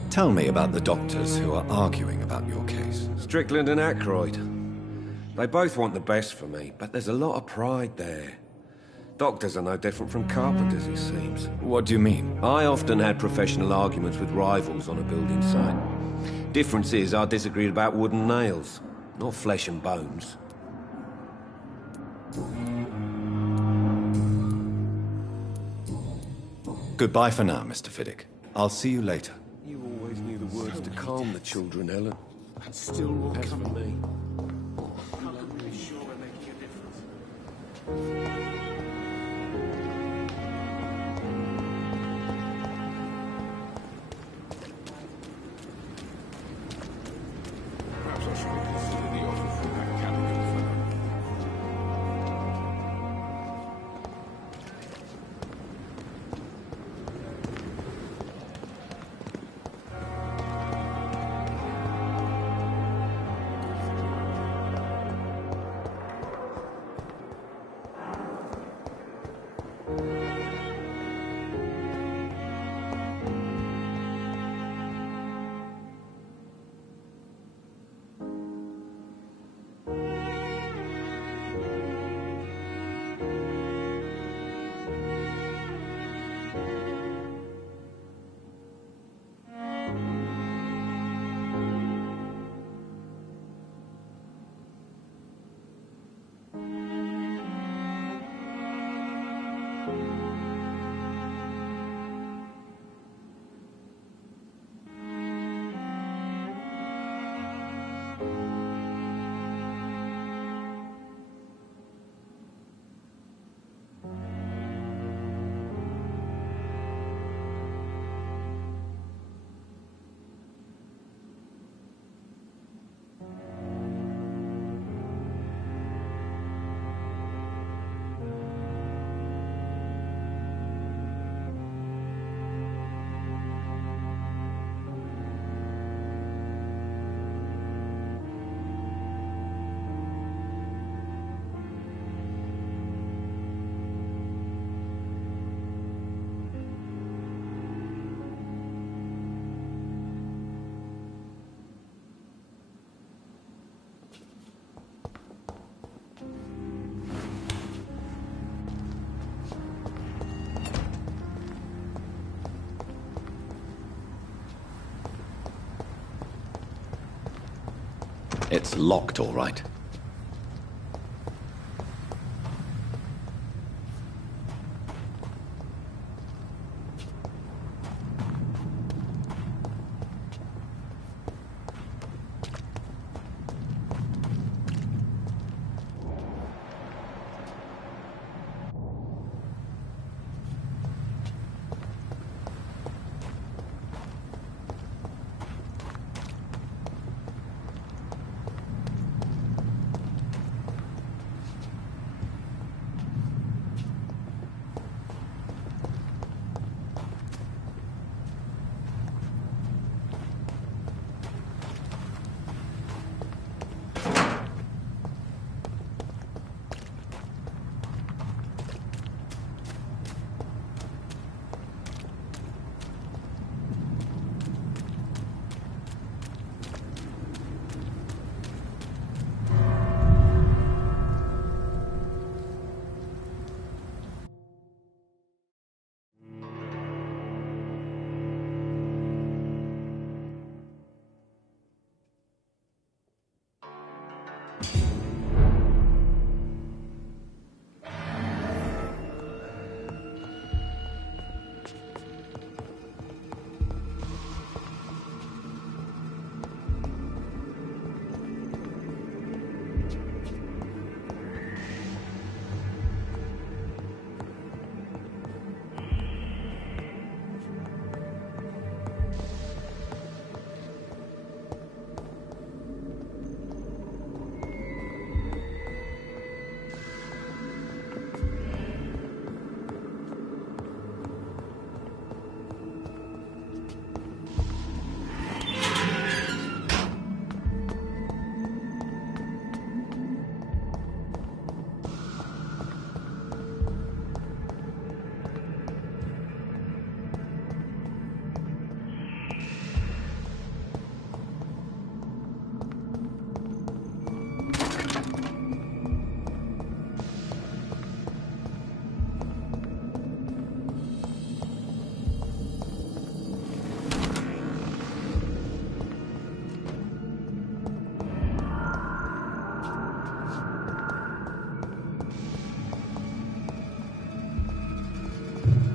Tell me about the doctors who are arguing about your case. Strickland and Aykroyd. They both want the best for me, but there's a lot of pride there. Doctors are no different from carpenters, it seems. What do you mean? I often had professional arguments with rivals on a building site. Difference is I disagreed about wood and nails, not flesh and bones. Goodbye for now, Mr. Fiddick. I'll see you later. You always knew the words to calm the children, Ellen. And still will As come. for me. How can we be sure we're making a difference? Perhaps I should reconsider the offer from that Callaghan fellow. It's locked, all right.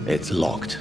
It's locked.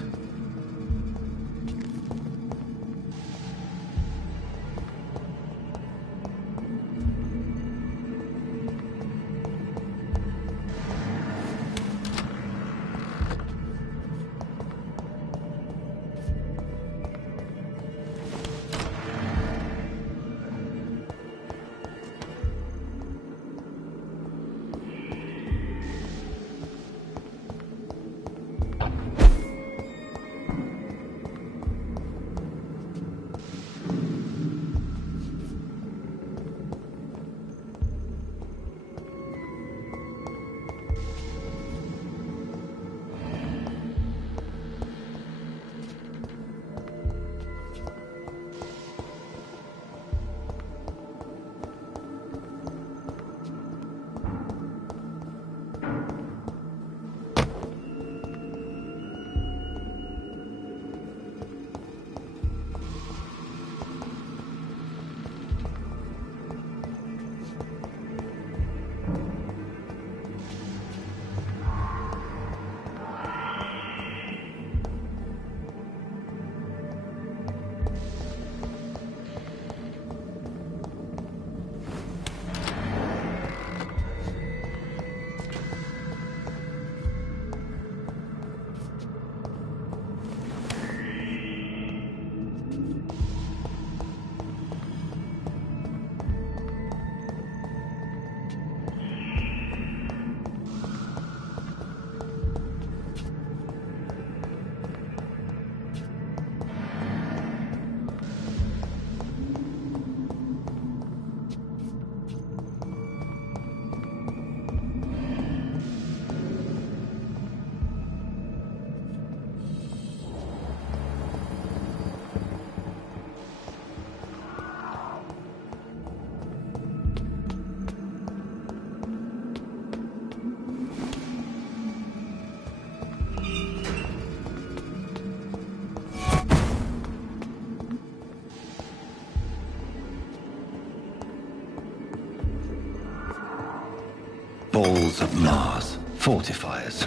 Balls of Mars. Fortifiers.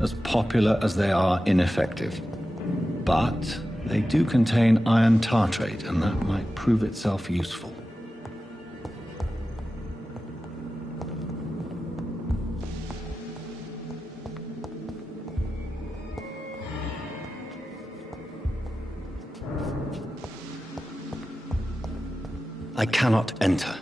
As popular as they are ineffective. But they do contain iron tartrate, and that might prove itself useful. I cannot enter.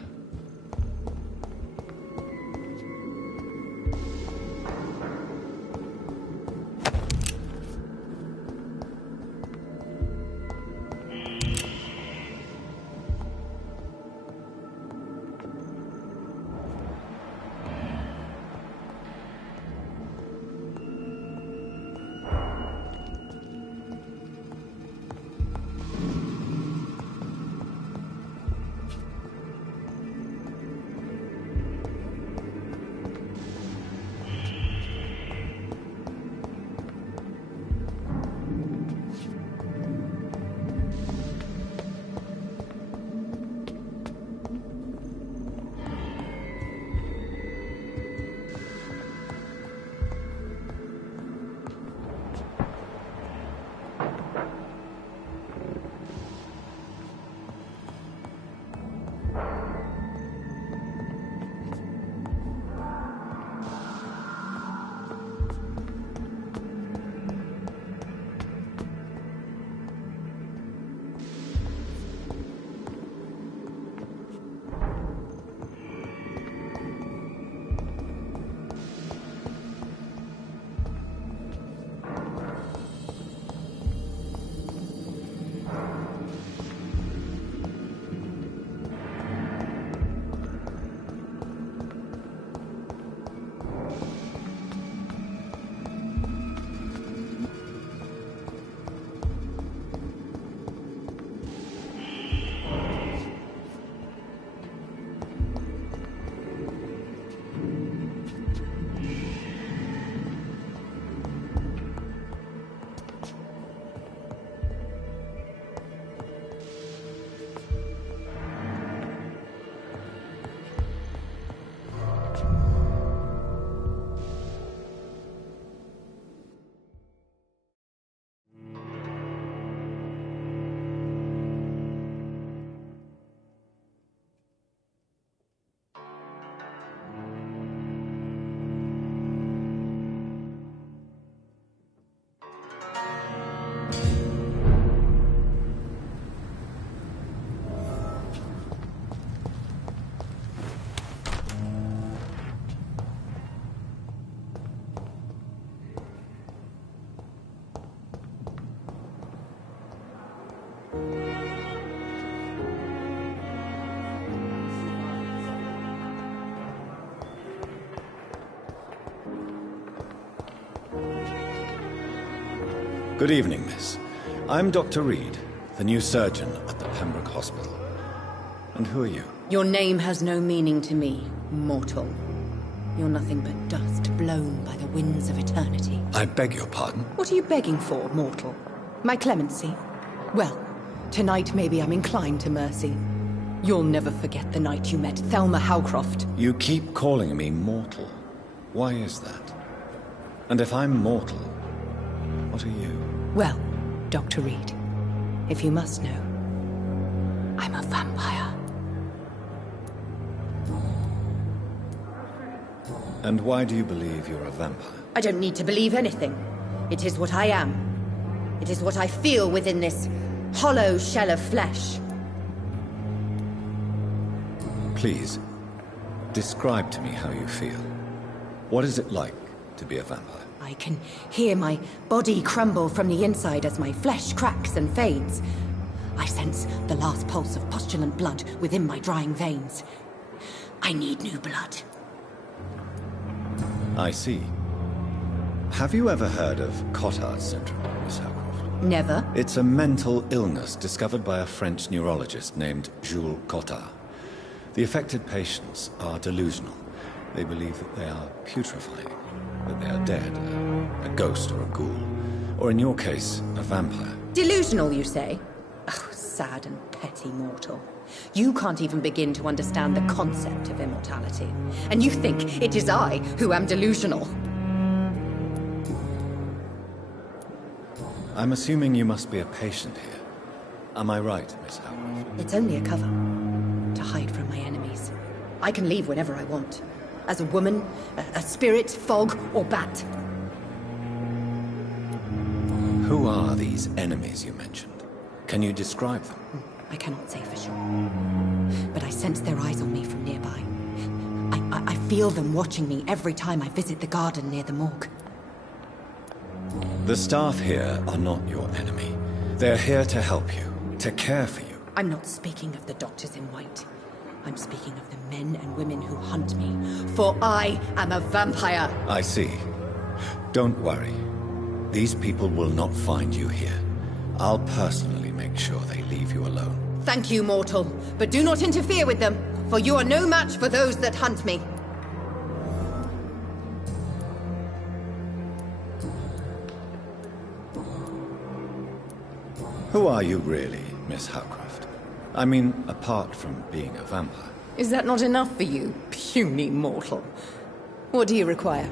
Good evening, miss. I'm Dr. Reed, the new surgeon at the Pembroke Hospital. And who are you? Your name has no meaning to me, mortal. You're nothing but dust blown by the winds of eternity. I beg your pardon? What are you begging for, mortal? My clemency? Well, tonight maybe I'm inclined to mercy. You'll never forget the night you met Thelma Howcroft. You keep calling me mortal. Why is that? And if I'm mortal, what are you? Well, Dr. Reed, if you must know, I'm a vampire. And why do you believe you're a vampire? I don't need to believe anything. It is what I am. It is what I feel within this hollow shell of flesh. Please, describe to me how you feel. What is it like to be a vampire? I can hear my body crumble from the inside as my flesh cracks and fades. I sense the last pulse of postulant blood within my drying veins. I need new blood. I see. Have you ever heard of Cotard syndrome, Miss Howcroft? Never. It's a mental illness discovered by a French neurologist named Jules Cotard. The affected patients are delusional. They believe that they are putrefying, that they are dead, a ghost or a ghoul, or in your case, a vampire. Delusional, you say? Oh, sad and petty mortal. You can't even begin to understand the concept of immortality. And you think it is I who am delusional. I'm assuming you must be a patient here. Am I right, Miss Howcroft? It's only a cover. To hide from my enemies. I can leave whenever I want. As a woman, a spirit, fog, or bat. Who are these enemies you mentioned? Can you describe them? I cannot say for sure. But I sense their eyes on me from nearby. I feel them watching me every time I visit the garden near the morgue. The staff here are not your enemy. They're here to help you, to care for you. I'm not speaking of the doctors in white. I'm speaking of the men and women who hunt me, for I am a vampire. I see. Don't worry. These people will not find you here. I'll personally make sure they leave you alone. Thank you, mortal, but do not interfere with them, for you are no match for those that hunt me. Who are you really, Miss Howcroft? I mean, apart from being a vampire. Is that not enough for you, puny mortal? What do you require?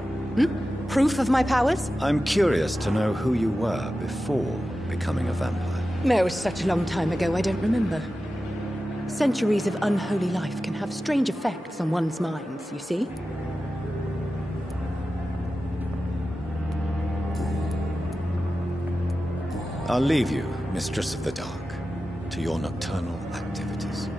Proof of my powers? I'm curious to know who you were before becoming a vampire. It was such a long time ago, I don't remember. Centuries of unholy life can have strange effects on one's minds, you see? I'll leave you, Mistress of the Dark, to your nocturnal activities.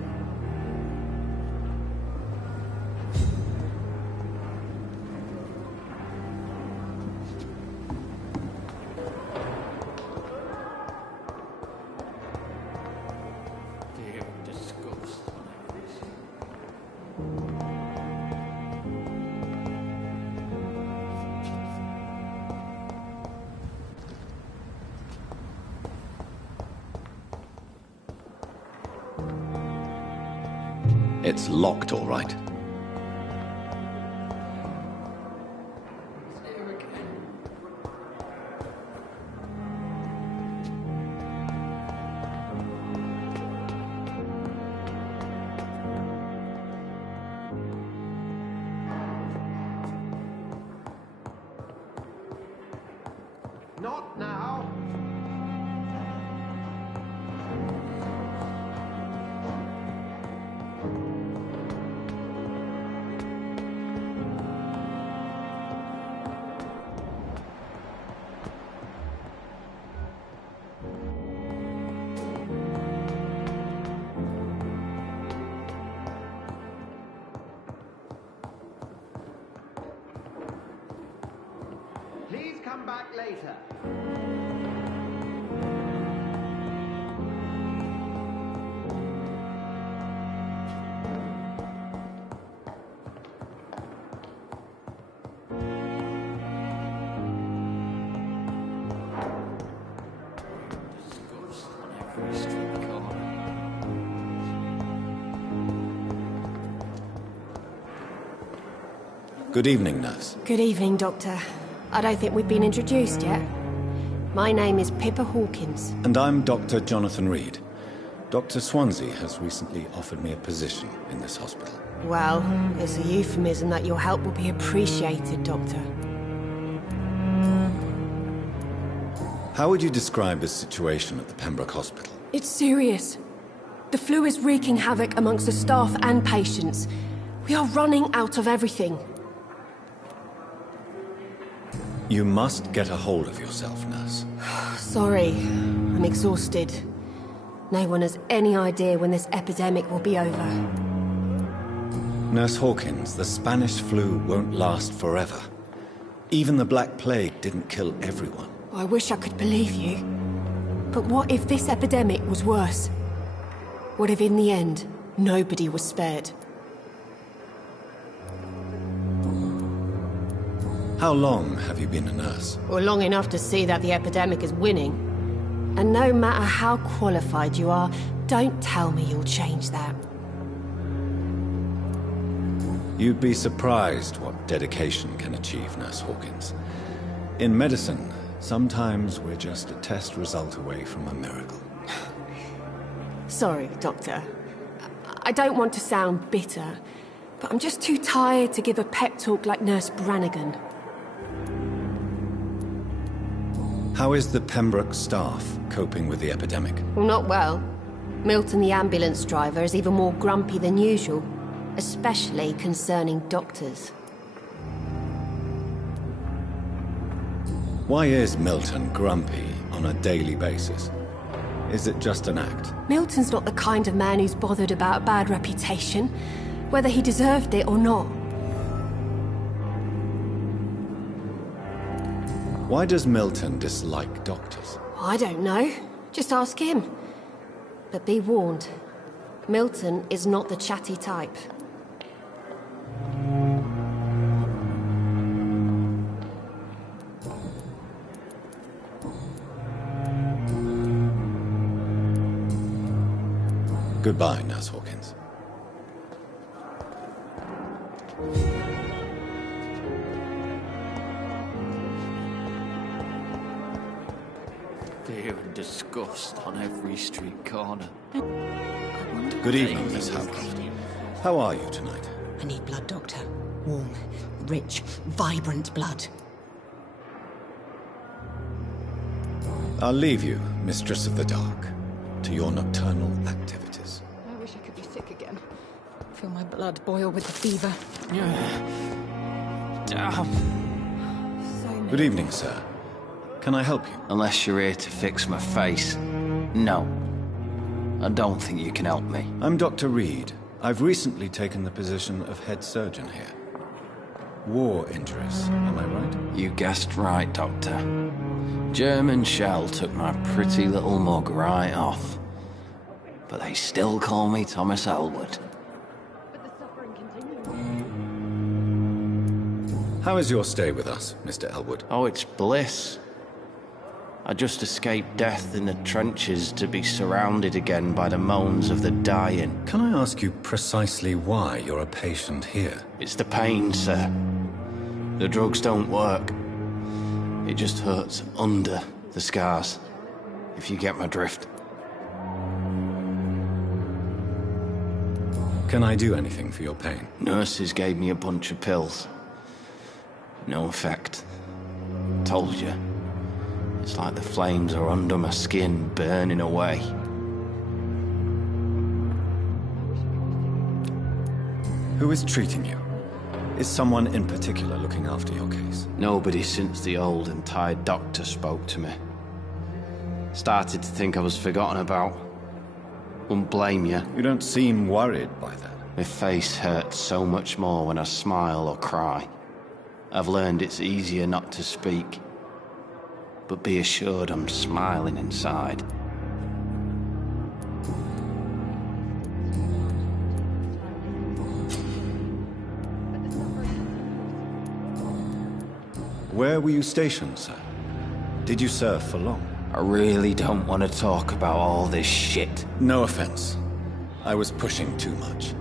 It's locked, all right. Not now. Please come back later. Good evening, nurse. Good evening, Doctor. I don't think we've been introduced yet. My name is Pippa Hawkins. And I'm Dr. Jonathan Reed. Dr. Swansea has recently offered me a position in this hospital. Well, it's a euphemism that your help will be appreciated, Doctor. How would you describe the situation at the Pembroke Hospital? It's serious. The flu is wreaking havoc amongst the staff and patients. We are running out of everything. You must get a hold of yourself, nurse. Sorry, I'm exhausted. No one has any idea when this epidemic will be over. Nurse Hawkins, the Spanish flu won't last forever. Even the Black Plague didn't kill everyone. I wish I could believe you. But what if this epidemic was worse? What if in the end, nobody was spared? How long have you been a nurse? Well, long enough to see that the epidemic is winning. And no matter how qualified you are, don't tell me you'll change that. You'd be surprised what dedication can achieve, Nurse Hawkins. In medicine, sometimes we're just a test result away from a miracle. Sorry, Doctor. I don't want to sound bitter, but I'm just too tired to give a pep talk like Nurse Brannigan. How is the Pembroke staff coping with the epidemic? Well, not well. Milton, the ambulance driver, is even more grumpy than usual, especially concerning doctors. Why is Milton grumpy on a daily basis? Is it just an act? Milton's not the kind of man who's bothered about a bad reputation, whether he deserved it or not. Why does Milton dislike doctors? I don't know. Just ask him. But be warned, Milton is not the chatty type. Goodbye, Nurse Hawkins. Fear and disgust on every street corner. Good evening, Miss Howcroft. How are you tonight? I need blood, Doctor. Warm, rich, vibrant blood. I'll leave you, Mistress of the Dark, to your nocturnal activities. I wish I could be sick again. Feel my blood boil with the fever. Good evening, sir. Can I help you? Unless you're here to fix my face. No. I don't think you can help me. I'm Dr. Reed. I've recently taken the position of head surgeon here. War injuries, am I right? You guessed right, Doctor. German shell took my pretty little mug right off. But they still call me Thomas Elwood. How is your stay with us, Mr. Elwood? Oh, it's bliss. I just escaped death in the trenches to be surrounded again by the moans of the dying. Can I ask you precisely why you're a patient here? It's the pain, sir. The drugs don't work. It just hurts under the scars, if you get my drift. Can I do anything for your pain? Nurses gave me a bunch of pills. No effect. Told you. It's like the flames are under my skin, burning away. Who is treating you? Is someone in particular looking after your case? Nobody since the old and tired doctor spoke to me. Started to think I was forgotten about. Wouldn't blame you. You don't seem worried by that. My face hurts so much more when I smile or cry. I've learned it's easier not to speak. But be assured I'm smiling inside. Where were you stationed, sir? Did you serve for long? I really don't want to talk about all this shit. No offense. I was pushing too much.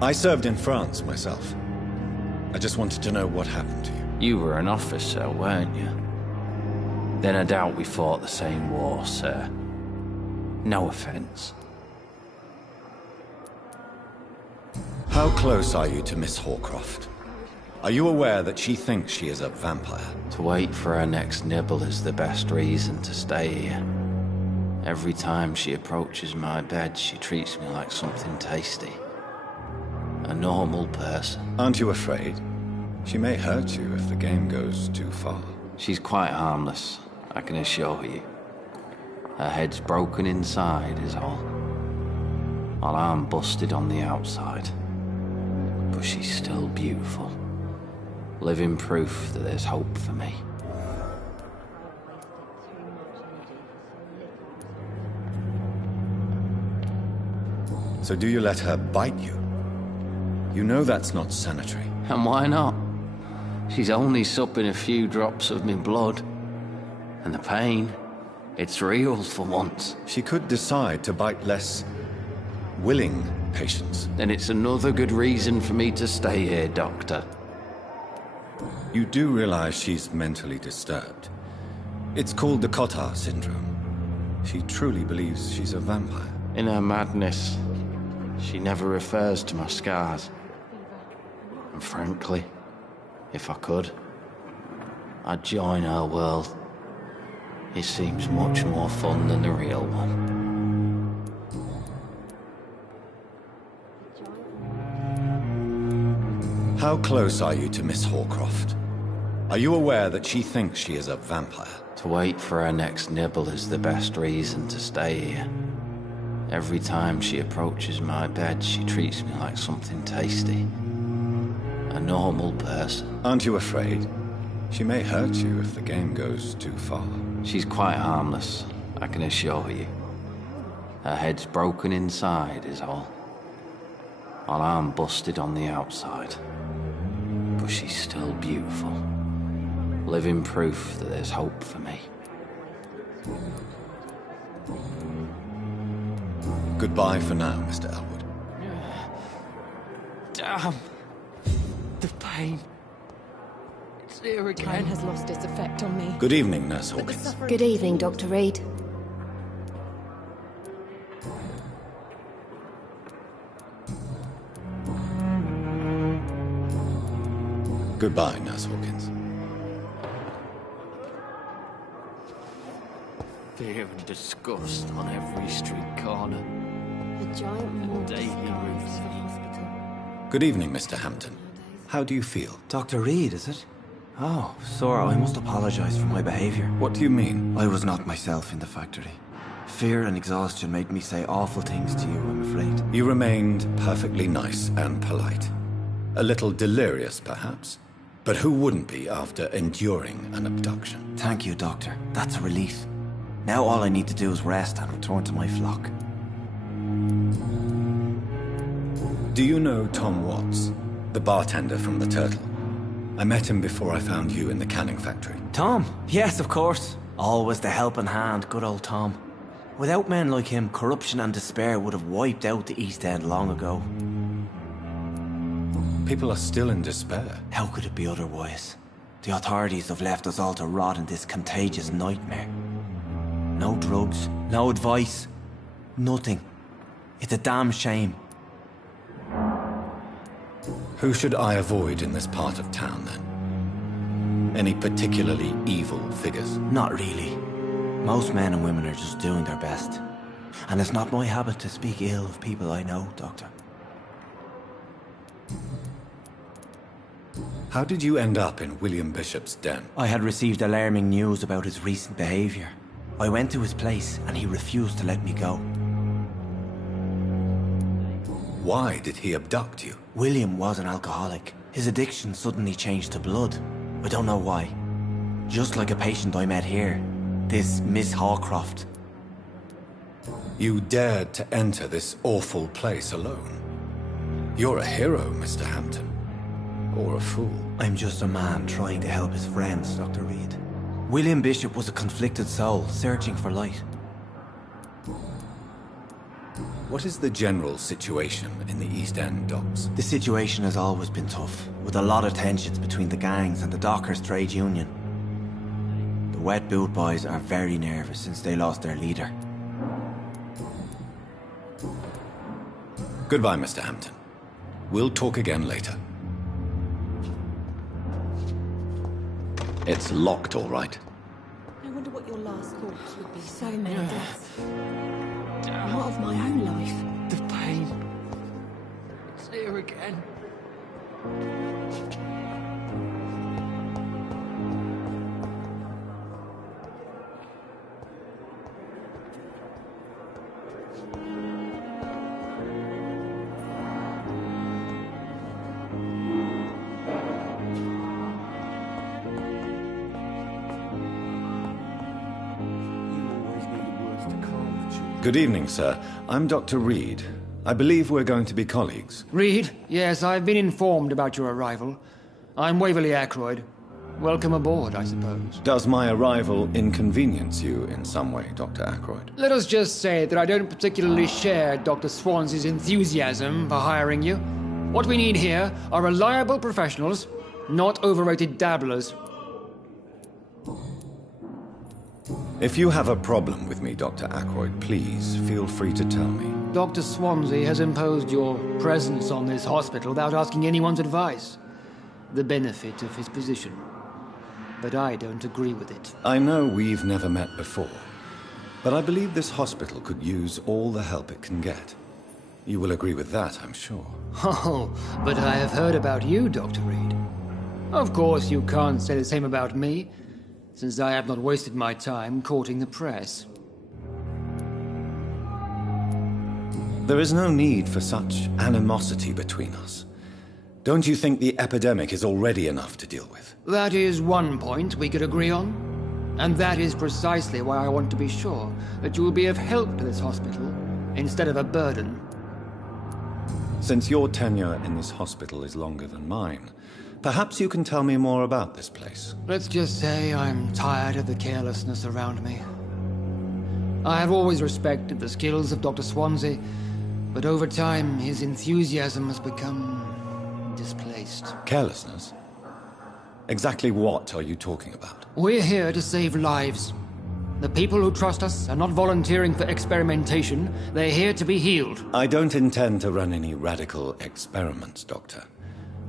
I served in France myself. I just wanted to know what happened to you. You were an officer, weren't you? Then I doubt we fought the same war, sir. No offense. How close are you to Miss Hawcroft? Are you aware that she thinks she is a vampire? To wait for her next nibble is the best reason to stay here. Every time she approaches my bed, she treats me like something tasty. A normal person. Aren't you afraid? She may hurt you if the game goes too far. She's quite harmless, I can assure you. Her head's broken inside is all. While I'm busted on the outside. But she's still beautiful. Living proof that there's hope for me. So do you let her bite you? You know that's not sanitary. And why not? She's only supping a few drops of me blood. And the pain, it's real for once. She could decide to bite less willing patients. Then it's another good reason for me to stay here, Doctor. You do realize she's mentally disturbed. It's called the Cotard syndrome. She truly believes she's a vampire. In her madness, she never refers to my scars. And frankly, if I could, I'd join her world. It seems much more fun than the real one. How close are you to Miss Hawcroft? Are you aware that she thinks she is a vampire? To wait for her next nibble is the best reason to stay here. Every time she approaches my bed, she treats me like something tasty. A normal person. Aren't you afraid? She may hurt you if the game goes too far. She's quite harmless, I can assure you. Her head's broken inside is all. While I'm busted on the outside. But she's still beautiful. Living proof that there's hope for me. Goodbye for now, Mr. Elwood. Damn. The pain. It's here again. Time has lost its effect on me. Good evening, Nurse Hawkins. Good evening, Dr. Reed. Goodbye, Nurse Hawkins. Fear and disgust on every street corner. The giant daily routine. Good evening, Mr. Hampton. How do you feel? Dr. Reed, is it? Oh, Sora, I must apologize for my behavior. What do you mean? I was not myself in the factory. Fear and exhaustion made me say awful things to you, I'm afraid. You remained perfectly nice and polite. A little delirious, perhaps. But who wouldn't be after enduring an abduction? Thank you, Doctor. That's a relief. Now all I need to do is rest and return to my flock. Do you know Tom Watts, the bartender from the Turtle? I met him before I found you in the canning factory. Tom? Yes, of course. Always the helping hand, good old Tom. Without men like him, corruption and despair would have wiped out the East End long ago. People are still in despair. How could it be otherwise? The authorities have left us all to rot in this contagious nightmare. No drugs, no advice, nothing. It's a damn shame. Who should I avoid in this part of town, then? Any particularly evil figures? Not really. Most men and women are just doing their best. And it's not my habit to speak ill of people I know, Doctor. How did you end up in William Bishop's den? I had received alarming news about his recent behavior. I went to his place and he refused to let me go. Why did he abduct you? William was an alcoholic. His addiction suddenly changed to blood. I don't know why. Just like a patient I met here. This Miss Hawcroft. You dared to enter this awful place alone. You're a hero, Mr. Hampton. Or a fool. I'm just a man trying to help his friends, Dr. Reed. William Bishop was a conflicted soul, searching for light. What is the general situation in the East End docks? The situation has always been tough, with a lot of tensions between the gangs and the Dockers Trade Union. The Wet Boot Boys are very nervous since they lost their leader. Goodbye, Mr. Hampton. We'll talk again later. It's locked, all right. I wonder what your last thoughts would be. So many deaths. What of my own life? The pain. It's here again. Good evening, sir. I'm Dr. Reed. I believe we're going to be colleagues. Reed? Yes, I've been informed about your arrival. I'm Waverly Ackroyd. Welcome aboard, I suppose. Does my arrival inconvenience you in some way, Dr. Ackroyd? Let us just say that I don't particularly share Dr. Swansea's enthusiasm for hiring you. What we need here are reliable professionals, not overrated dabblers. If you have a problem with me, Dr. Ackroyd, please feel free to tell me. Dr. Swansea has imposed your presence on this hospital without asking anyone's advice. The benefit of his position. But I don't agree with it. I know we've never met before, but I believe this hospital could use all the help it can get. You will agree with that, I'm sure. Oh, but I have heard about you, Dr. Reed. Of course, you can't say the same about me, since I have not wasted my time courting the press. There is no need for such animosity between us. Don't you think the epidemic is already enough to deal with? That is one point we could agree on. And that is precisely why I want to be sure that you will be of help to this hospital, instead of a burden. Since your tenure in this hospital is longer than mine, perhaps you can tell me more about this place. Let's just say I'm tired of the carelessness around me. I have always respected the skills of Dr. Swansea, but over time his enthusiasm has become displaced. Carelessness? Exactly what are you talking about? We're here to save lives. The people who trust us are not volunteering for experimentation. They're here to be healed. I don't intend to run any radical experiments, Doctor.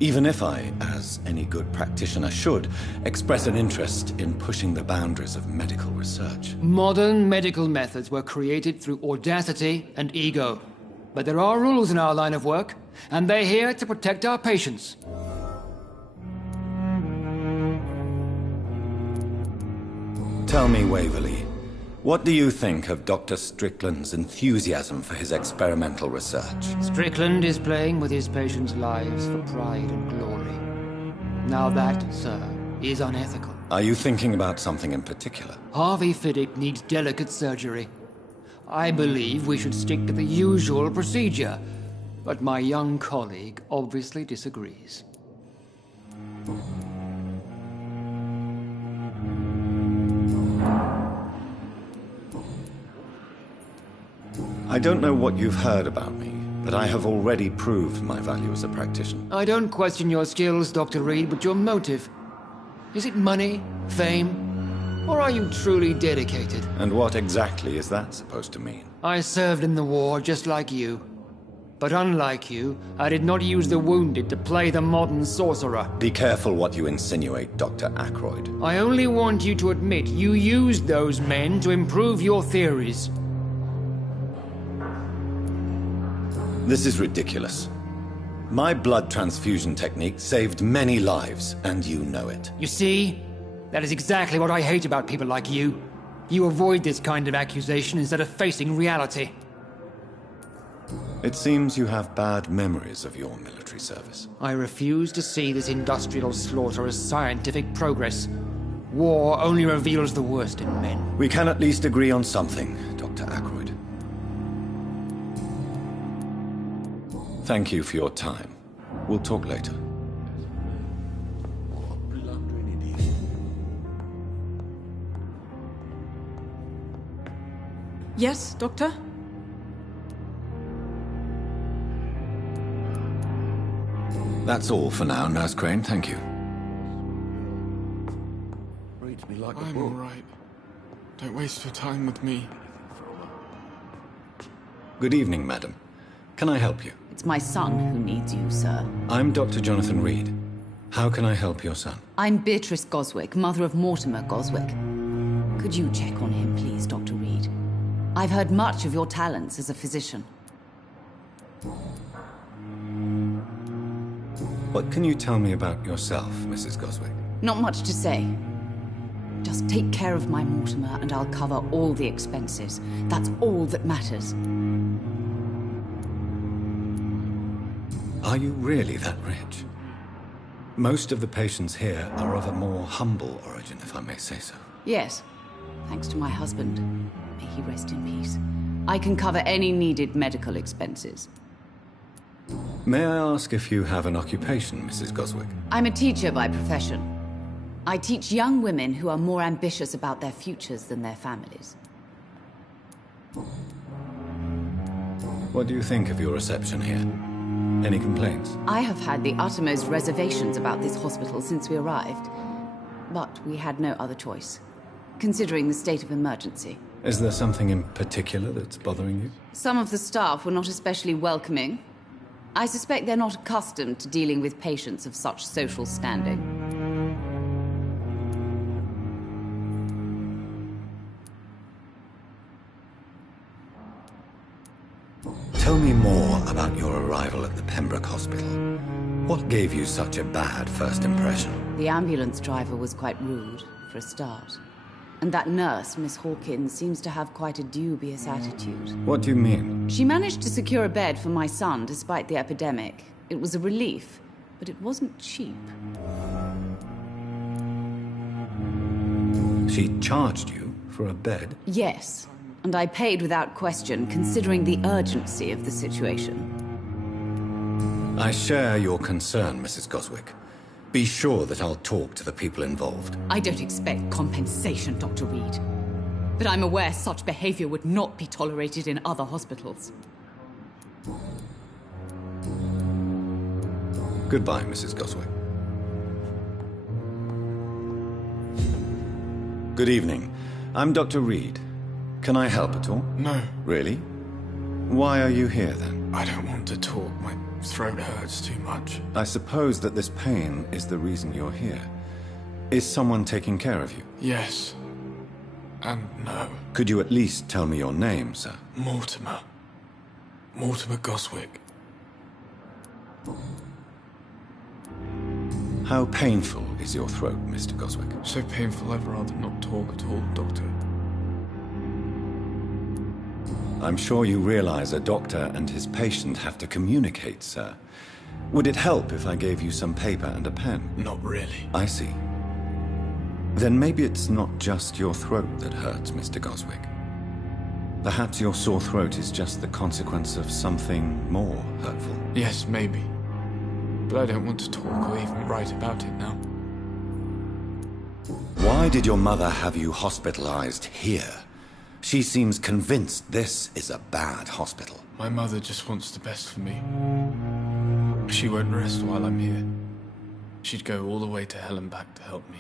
Even if I, as any good practitioner should, express an interest in pushing the boundaries of medical research. Modern medical methods were created through audacity and ego. But there are rules in our line of work, and they're here to protect our patients. Tell me, Waverly, what do you think of Dr. Strickland's enthusiasm for his experimental research? Strickland is playing with his patients' lives for pride and glory. Now that, sir, is unethical. Are you thinking about something in particular? Harvey Fiddick needs delicate surgery. I believe we should stick to the usual procedure, but my young colleague obviously disagrees. I don't know what you've heard about me, but I have already proved my value as a practitioner. I don't question your skills, Dr. Reed, but your motive. Is it money, fame, or are you truly dedicated? And what exactly is that supposed to mean? I served in the war just like you. But unlike you, I did not use the wounded to play the modern sorcerer. Be careful what you insinuate, Dr. Ackroyd. I only want you to admit you used those men to improve your theories. This is ridiculous. My blood transfusion technique saved many lives, and you know it. You see? That is exactly what I hate about people like you. You avoid this kind of accusation instead of facing reality. It seems you have bad memories of your military service. I refuse to see this industrial slaughter as scientific progress. War only reveals the worst in men. We can at least agree on something, Dr. Ackroyd. Thank you for your time. We'll talk later. Yes, Doctor? That's all for now, Nurse Crane, thank you. Reads me like a I'm book. all right. Don't waste your time with me. Good evening, madam. Can I help you? It's my son who needs you, sir. I'm Dr. Jonathan Reed. How can I help your son? I'm Beatrice Goswick, mother of Mortimer Goswick. Could you check on him, please, Dr. Reed? I've heard much of your talents as a physician. What can you tell me about yourself, Mrs. Goswick? Not much to say. Just take care of my Mortimer and I'll cover all the expenses. That's all that matters. Are you really that rich? Most of the patients here are of a more humble origin, if I may say so. Yes, thanks to my husband. May he rest in peace. I can cover any needed medical expenses. May I ask if you have an occupation, Mrs. Goswick? I'm a teacher by profession. I teach young women who are more ambitious about their futures than their families. What do you think of your reception here? Any complaints? I have had the uttermost reservations about this hospital since we arrived. But we had no other choice, considering the state of emergency. Is there something in particular that's bothering you? Some of the staff were not especially welcoming. I suspect they're not accustomed to dealing with patients of such social standing. Tell me more about your arrival at the Pembroke Hospital. What gave you such a bad first impression? The ambulance driver was quite rude, for a start. And that nurse, Miss Hawkins, seems to have quite a dubious attitude. What do you mean? She managed to secure a bed for my son despite the epidemic. It was a relief, but it wasn't cheap. She charged you for a bed? Yes, and I paid without question, considering the urgency of the situation. I share your concern, Mrs. Goswick. Be sure that I'll talk to the people involved. I don't expect compensation, Dr. Reed. But I'm aware such behavior would not be tolerated in other hospitals. Goodbye, Mrs. Goswick. Good evening. I'm Dr. Reed. Can I help at all? No. Really? Why are you here, then? I don't want to talk. My throat hurts too much. I suppose that this pain is the reason you're here. Is someone taking care of you? Yes. And no. Could you at least tell me your name, sir? Mortimer. Mortimer Goswick. How painful is your throat, Mr. Goswick? So painful I'd rather not talk at all, Doctor. I'm sure you realize a doctor and his patient have to communicate, sir. Would it help if I gave you some paper and a pen? Not really. I see. Then maybe it's not just your throat that hurts, Mr. Goswick. Perhaps your sore throat is just the consequence of something more hurtful. Yes, maybe. But I don't want to talk or even write about it now. Why did your mother have you hospitalized here? She seems convinced this is a bad hospital. My mother just wants the best for me. She won't rest while I'm here. She'd go all the way to hell and back to help me.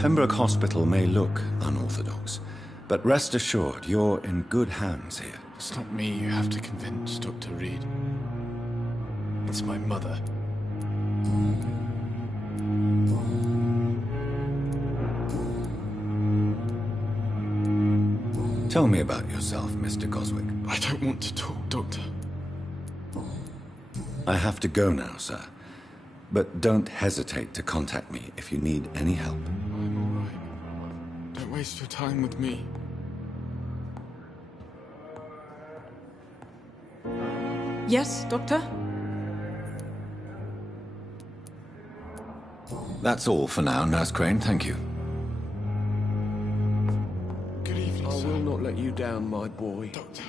Pembroke Hospital may look unorthodox, but rest assured you're in good hands here. It's not me you have to convince, Dr. Reed. It's my mother. Tell me about yourself, Mr. Goswick. I don't want to talk, Doctor. I have to go now, sir. But don't hesitate to contact me if you need any help. I'm all right. Don't waste your time with me. Yes, Doctor? That's all for now, Nurse Crane, thank you. Good evening, I will not let you down, my boy. Doctor.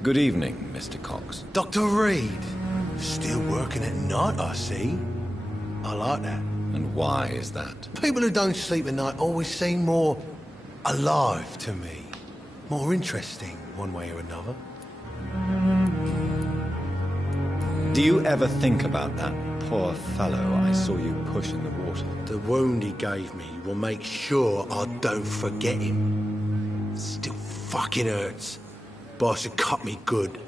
Good evening, Mr. Cox. Dr. Reed. Still working at night, I see. I like that. And why is that? People who don't sleep at night always seem more alive to me. More interesting, one way or another. Do you ever think about that poor fellow I saw you push in the water? The wound he gave me will make sure I don't forget him. Still fucking hurts. Boss had cut me good.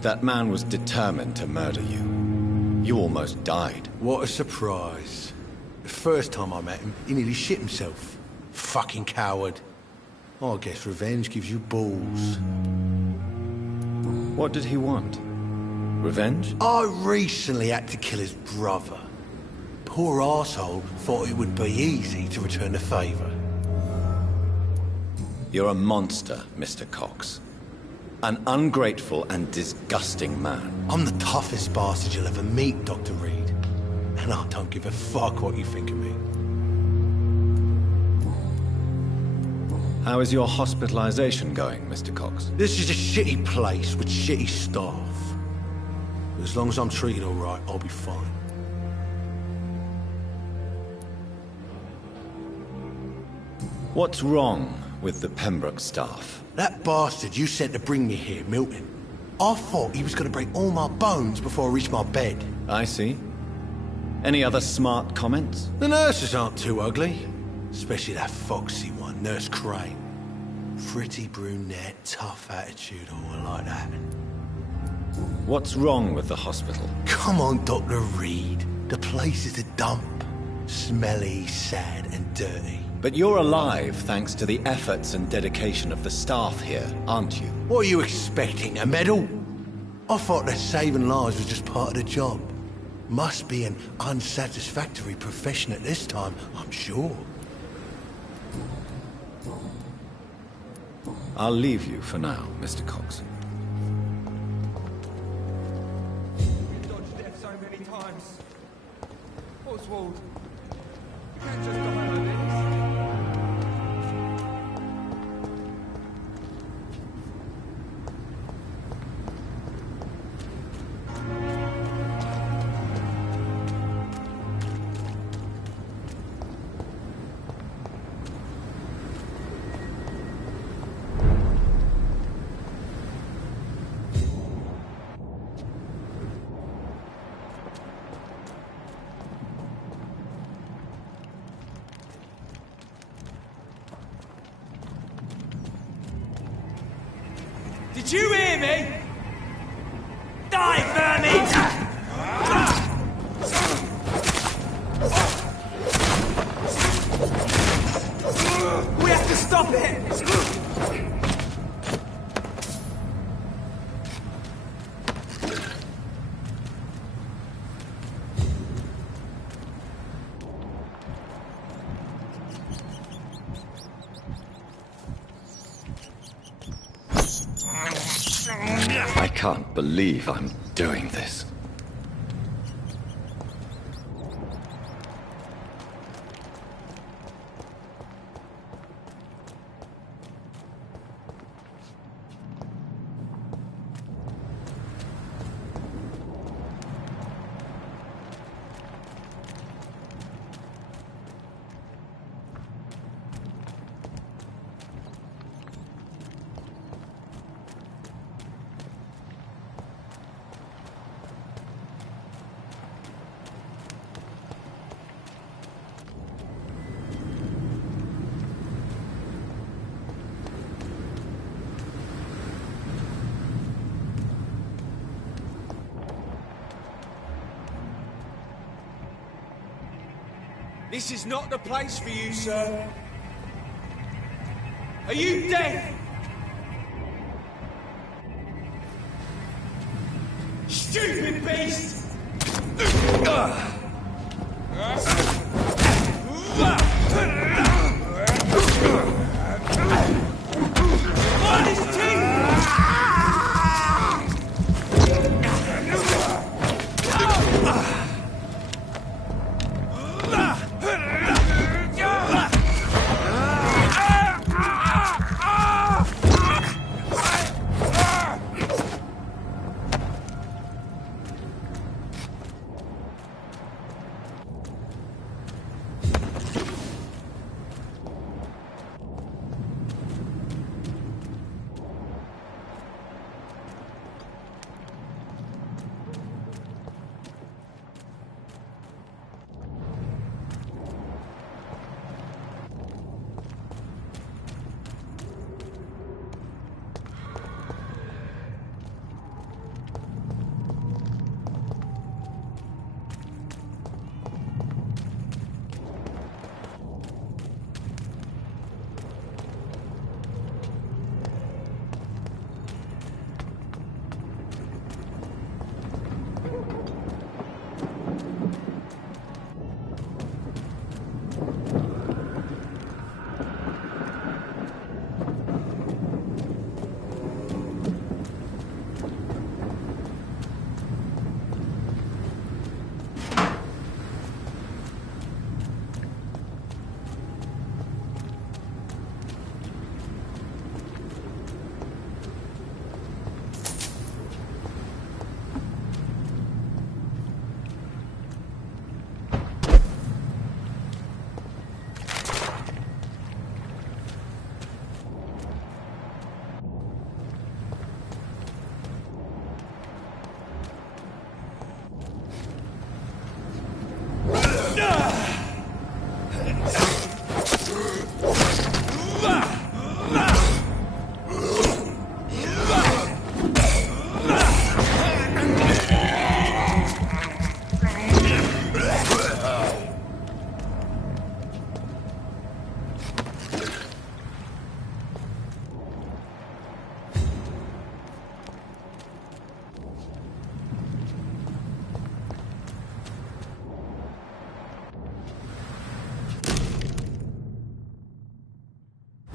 That man was determined to murder you. You almost died. What a surprise. The first time I met him, he nearly shit himself. Fucking coward. I guess revenge gives you balls. What did he want? Revenge? I recently had to kill his brother. Poor arsehole thought it would be easy to return the favour. You're a monster, Mr. Cox. An ungrateful and disgusting man. I'm the toughest bastard you'll ever meet, Dr. Reed. And I don't give a fuck what you think of me. How is your hospitalization going, Mr. Cox? This is a shitty place with shitty staff. But as long as I'm treated all right, I'll be fine. What's wrong with the Pembroke staff? That bastard you sent to bring me here, Milton. I thought he was going to break all my bones before I reached my bed. I see. Any other smart comments? The nurses aren't too ugly. Especially that foxy one, Nurse Crane. Pretty brunette, tough attitude, oh, I like that. What's wrong with the hospital? Come on, Dr. Reed. The place is a dump. Smelly, sad, and dirty. But you're alive thanks to the efforts and dedication of the staff here, aren't you? What are you expecting, a medal? I thought that saving lives was just part of the job. Must be an unsatisfactory profession at this time, I'm sure. I'll leave you for now, Mr. Cox. You've dodged death so many times. Oswald, you can't just die like this. Did you hear me? Die, vermin! We have to stop it! I can't believe I'm doing this. This is not the place for you, sir. Are you deaf? Stupid beast! On his teeth!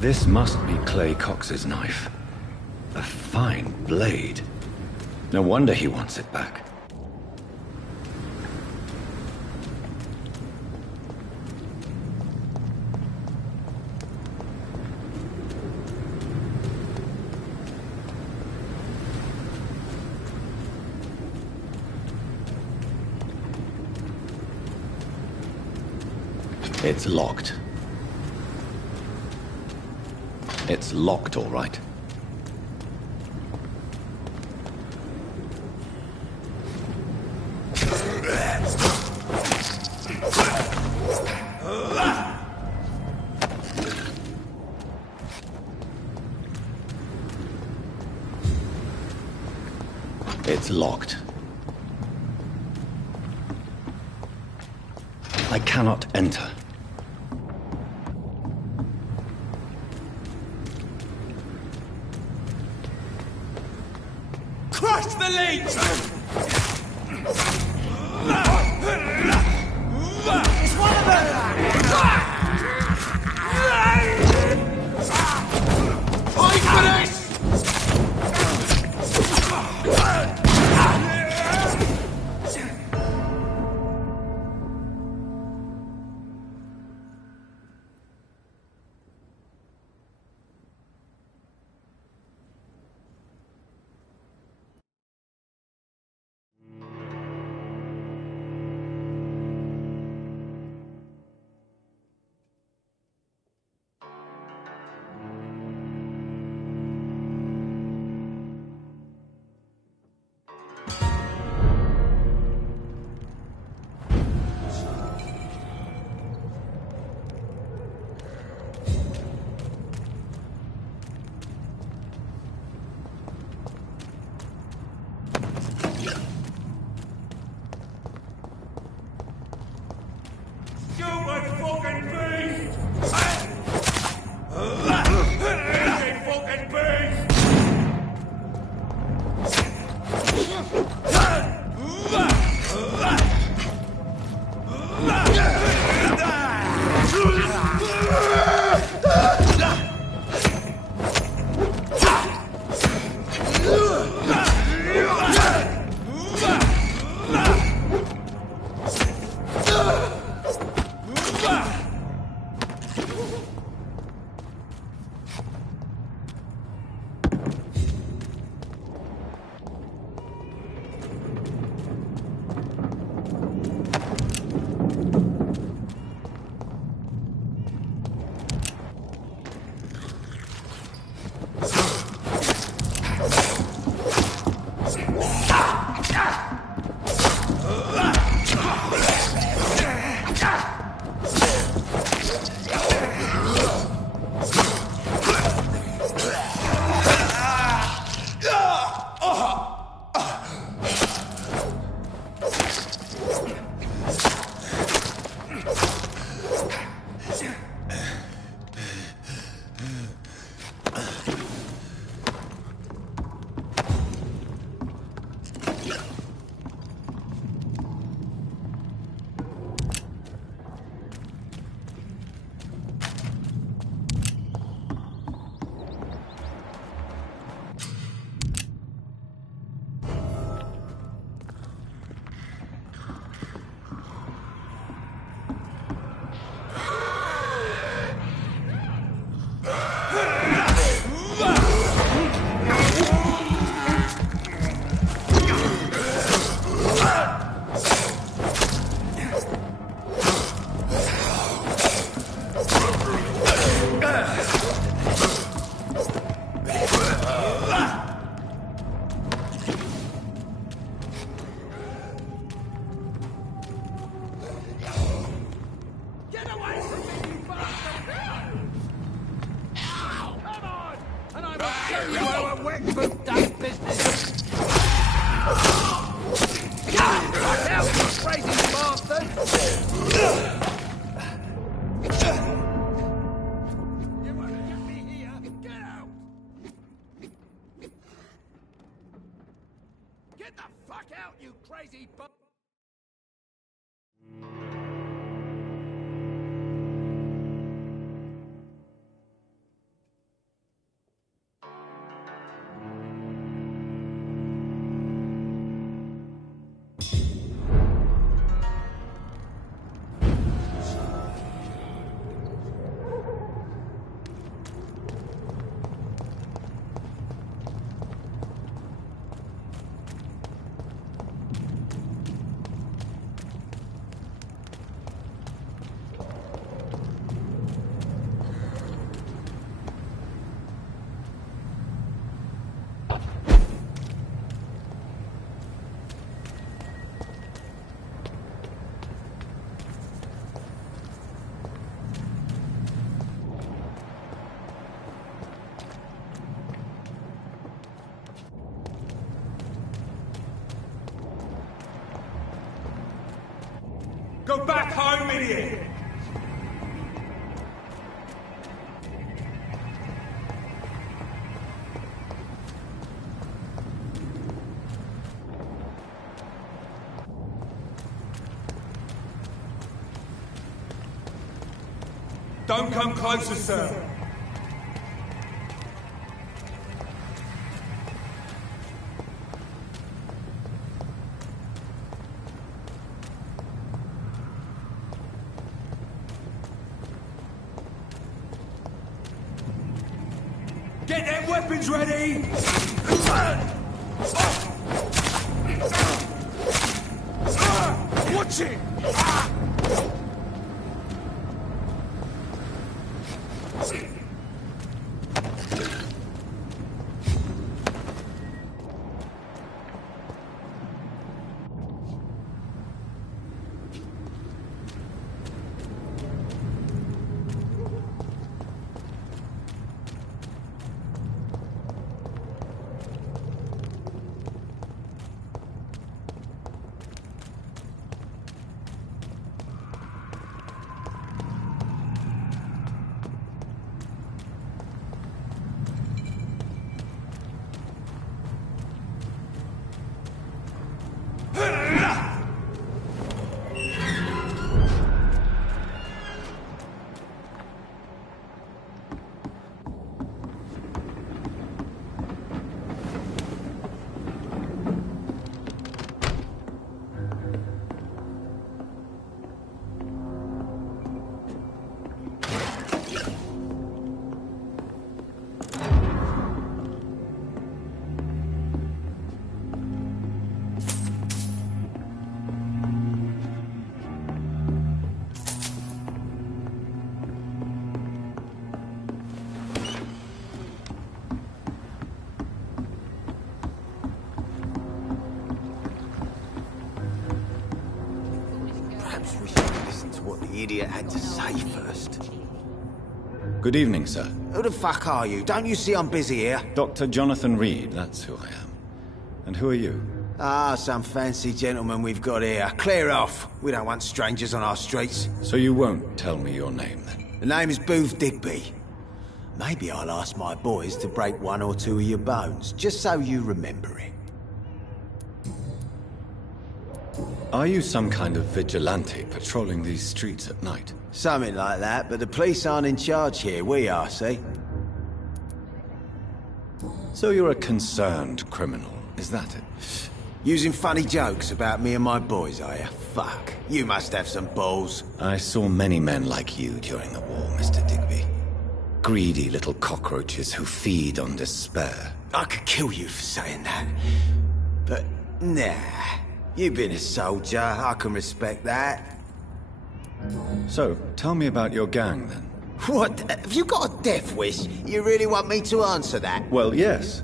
This must be Clay Cox's knife. A fine blade. No wonder he wants it back. It's locked. It's locked, all right. It's locked. I cannot enter. Crush the leech! It's one of them! Fight for this! Go back home, idiot! Don't come closer, sir. Get their weapons ready! Watch it! Idiot had to say first. Good evening, sir. Who the fuck are you? Don't you see I'm busy here? Dr. Jonathan Reed, that's who I am. And who are you? Ah, some fancy gentleman we've got here. Clear off. We don't want strangers on our streets. So you won't tell me your name, then? The name is Booth Digby. Maybe I'll ask my boys to break one or two of your bones, just so you remember it. Are you some kind of vigilante patrolling these streets at night? Something like that, but the police aren't in charge here. We are, see? So you're a concerned criminal, is that it? Using funny jokes about me and my boys, are you? Fuck. You must have some balls. I saw many men like you during the war, Mr. Digby. Greedy little cockroaches who feed on despair. I could kill you for saying that. But, nah. You've been a soldier, I can respect that. So, tell me about your gang, then. What? Have you got a death wish? You really want me to answer that? Well, yes.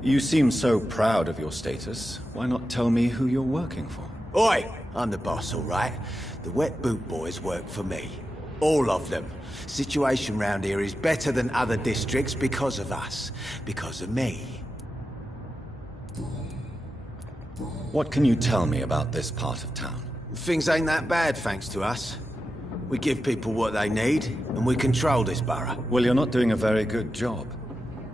You seem so proud of your status. Why not tell me who you're working for? Oi! I'm the boss, all right? The Wet Boot Boys work for me. All of them. Situation round here is better than other districts because of us. Because of me. What can you tell me about this part of town? Things ain't that bad, thanks to us. We give people what they need, and we control this borough. Well, you're not doing a very good job.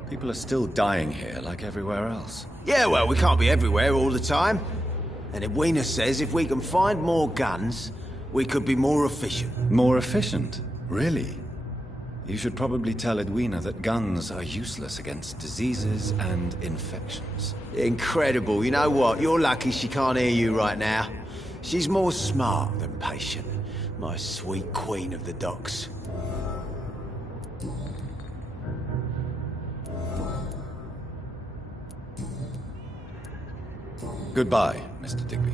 People are still dying here, like everywhere else. Yeah, well, we can't be everywhere all the time. And Edwina says if we can find more guns, we could be more efficient. More efficient? Really? You should probably tell Edwina that guns are useless against diseases and infections. Incredible. You know what? You're lucky she can't hear you right now. She's more smart than patient. My sweet queen of the docks. Goodbye, Mr. Digby.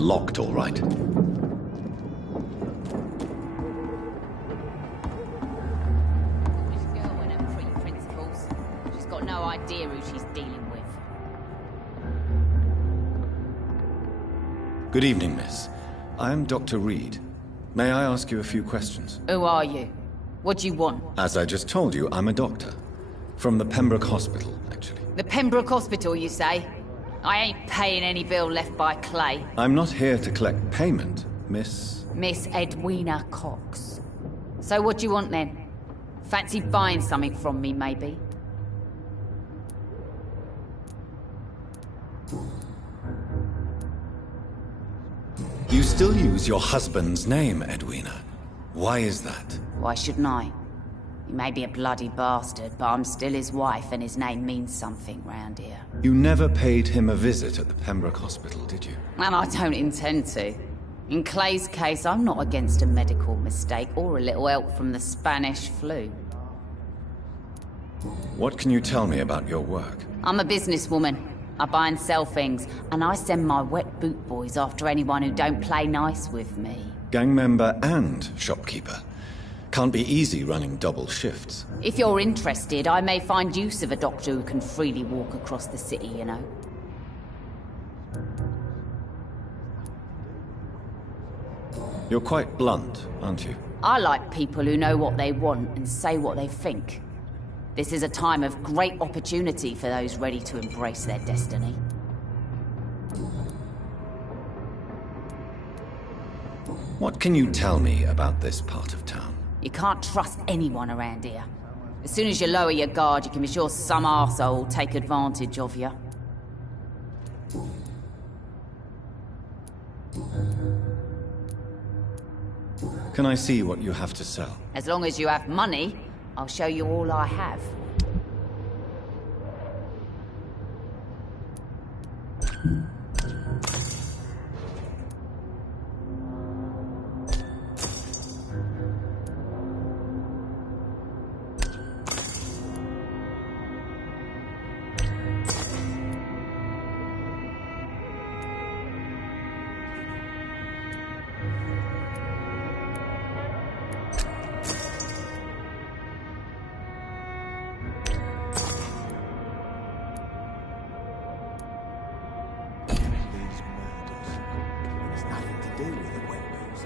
locked, all right. She's got no idea who she's dealing with. Good evening, miss. I am Dr. Reed. May I ask you a few questions? Who are you? What do you want? As I just told you, I'm a doctor. From the Pembroke Hospital, actually. The Pembroke Hospital, you say? I ain't paying any bill left by Clay. I'm not here to collect payment, Miss... Miss Edwina Cox. So what do you want then? Fancy buying something from me, maybe? You still use your husband's name, Edwina. Why is that? Why shouldn't I? He may be a bloody bastard, but I'm still his wife and his name means something round here. You never paid him a visit at the Pembroke Hospital, did you? And I don't intend to. In Clay's case, I'm not against a medical mistake or a little help from the Spanish flu. What can you tell me about your work? I'm a businesswoman. I buy and sell things, and I send my wet boot boys after anyone who don't play nice with me. Gang member and shopkeeper. Can't be easy running double shifts. If you're interested, I may find use of a doctor who can freely walk across the city, you know. You're quite blunt, aren't you? I like people who know what they want and say what they think. This is a time of great opportunity for those ready to embrace their destiny. What can you tell me about this part of town? You can't trust anyone around here. As soon as you lower your guard, you can be sure some arsehole will take advantage of you. Can I see what you have to sell? As long as you have money, I'll show you all I have.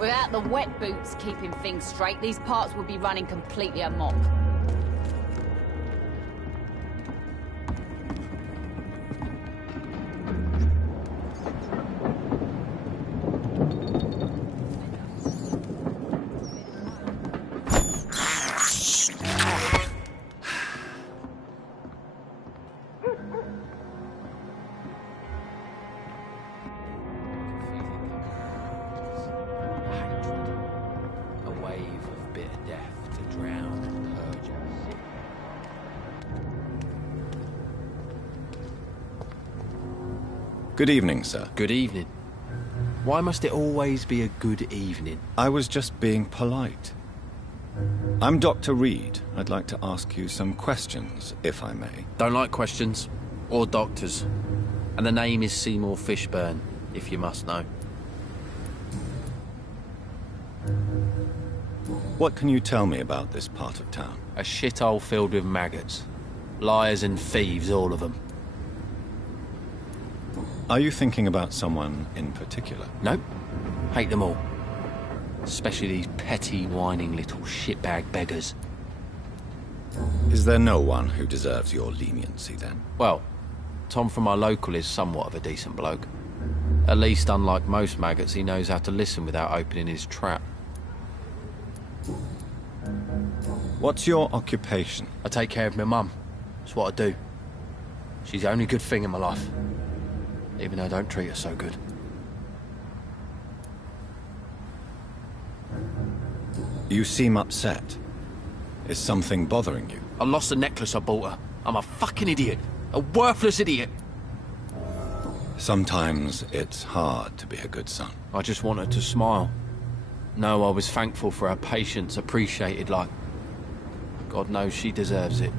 Without the wet boots keeping things straight, these parts would be running completely amok. Good evening, sir. Good evening. Why must it always be a good evening? I was just being polite. I'm Dr. Reed. I'd like to ask you some questions, if I may. Don't like questions. Or doctors. And the name is Seymour Fishburne, if you must know. What can you tell me about this part of town? A shithole filled with maggots. Liars and thieves, all of them. Are you thinking about someone in particular? Nope. Hate them all. Especially these petty, whining little shitbag beggars. Is there no one who deserves your leniency, then? Well, Tom from our local is somewhat of a decent bloke. At least, unlike most maggots, he knows how to listen without opening his trap. What's your occupation? I take care of my mum. That's what I do. She's the only good thing in my life. Even though I don't treat her so good. You seem upset. Is something bothering you? I lost the necklace I bought her. I'm a fucking idiot. A worthless idiot. Sometimes it's hard to be a good son. I just want her to smile. No, I was thankful for her patience, appreciated like... God knows she deserves it.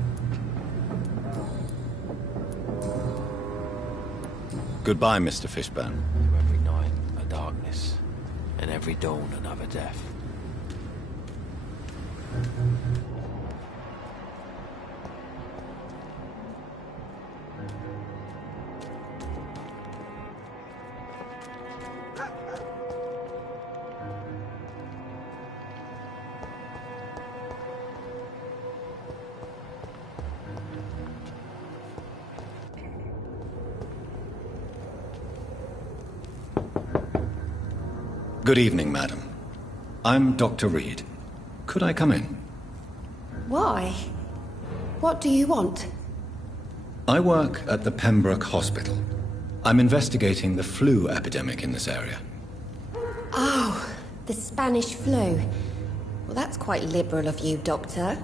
Goodbye, Mr. Fishburne. Every night, a dark and every dawn another death. Good evening, madam. I'm Dr. Reed. Could I come in? Why? What do you want? I work at the Pembroke Hospital. I'm investigating the flu epidemic in this area. Oh, the Spanish flu. Well, that's quite liberal of you, Doctor.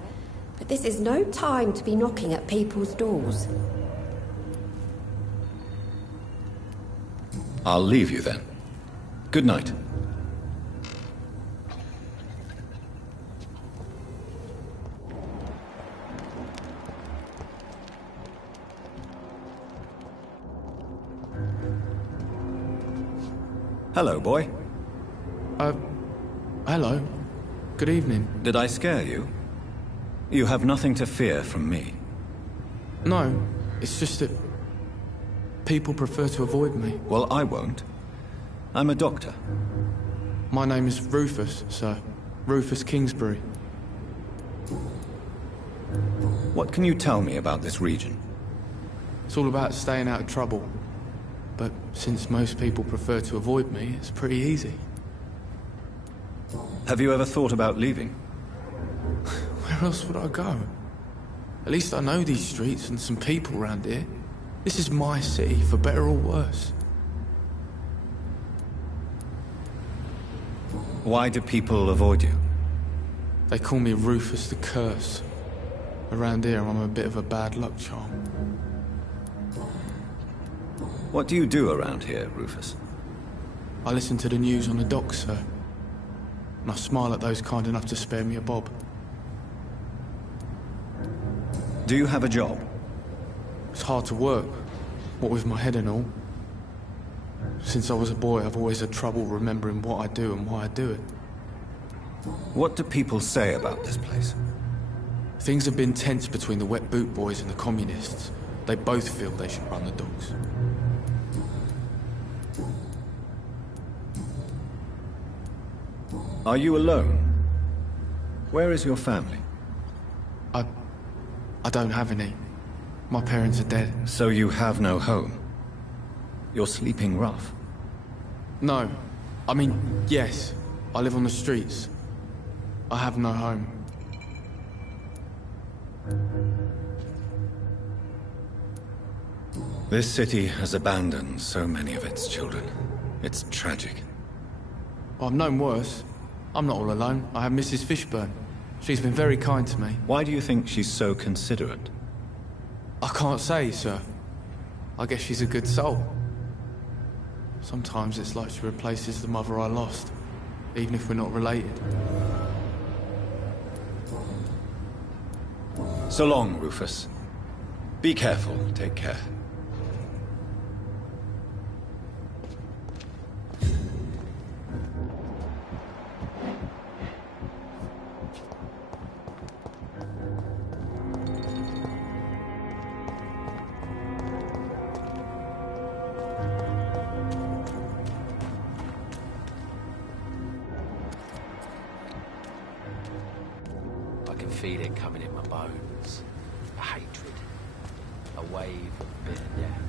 But this is no time to be knocking at people's doors. I'll leave you then. Good night. Hello, boy. Hello. Good evening. Did I scare you? You have nothing to fear from me. No, it's just that people prefer to avoid me. Well, I won't. I'm a doctor. My name is Rufus, sir. Rufus Kingsbury. What can you tell me about this region? It's all about staying out of trouble. But since most people prefer to avoid me, it's pretty easy. Have you ever thought about leaving? Where else would I go? At least I know these streets and some people around here. This is my city, for better or worse. Why do people avoid you? They call me Rufus the Curse. Around here, I'm a bit of a bad luck charm. What do you do around here, Rufus? I listen to the news on the docks, sir. And I smile at those kind enough to spare me a bob. Do you have a job? It's hard to work, what with my head and all. Since I was a boy, I've always had trouble remembering what I do and why I do it. What do people say about this place? Things have been tense between the Wet Boot Boys and the Communists. They both feel they should run the docks. Are you alone? Where is your family? I don't have any. My parents are dead. So you have no home? You're sleeping rough? No. I mean, yes. I live on the streets. I have no home. This city has abandoned so many of its children. It's tragic. I've known worse. I'm not all alone. I have Mrs. Fishburne. She's been very kind to me. Why do you think she's so considerate? I can't say, sir. I guess she's a good soul. Sometimes it's like she replaces the mother I lost, even if we're not related. So long, Rufus. Be careful. Take care. Feel it coming in my bones. A hatred. A wave of bitter death.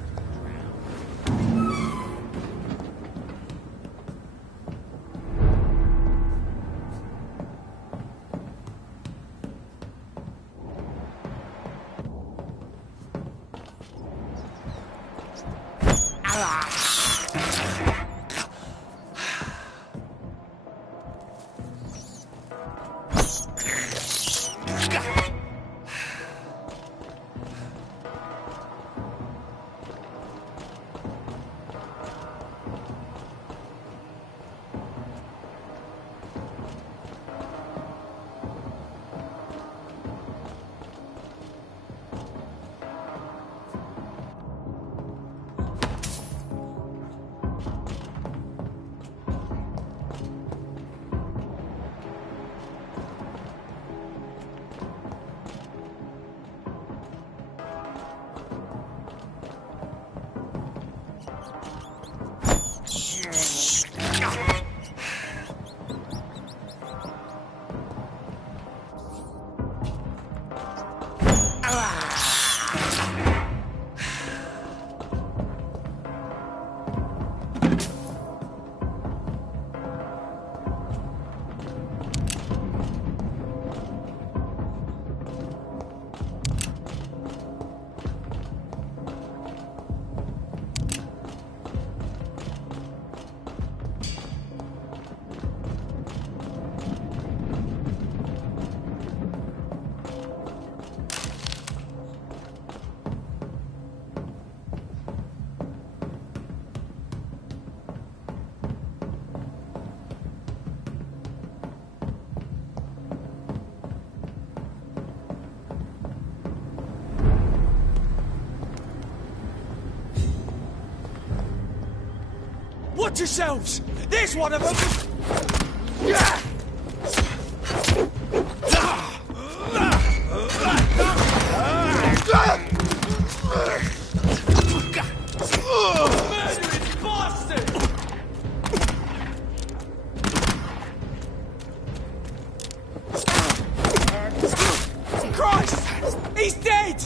Watch yourselves! There's one of them! Murderous bastard! Christ! He's dead!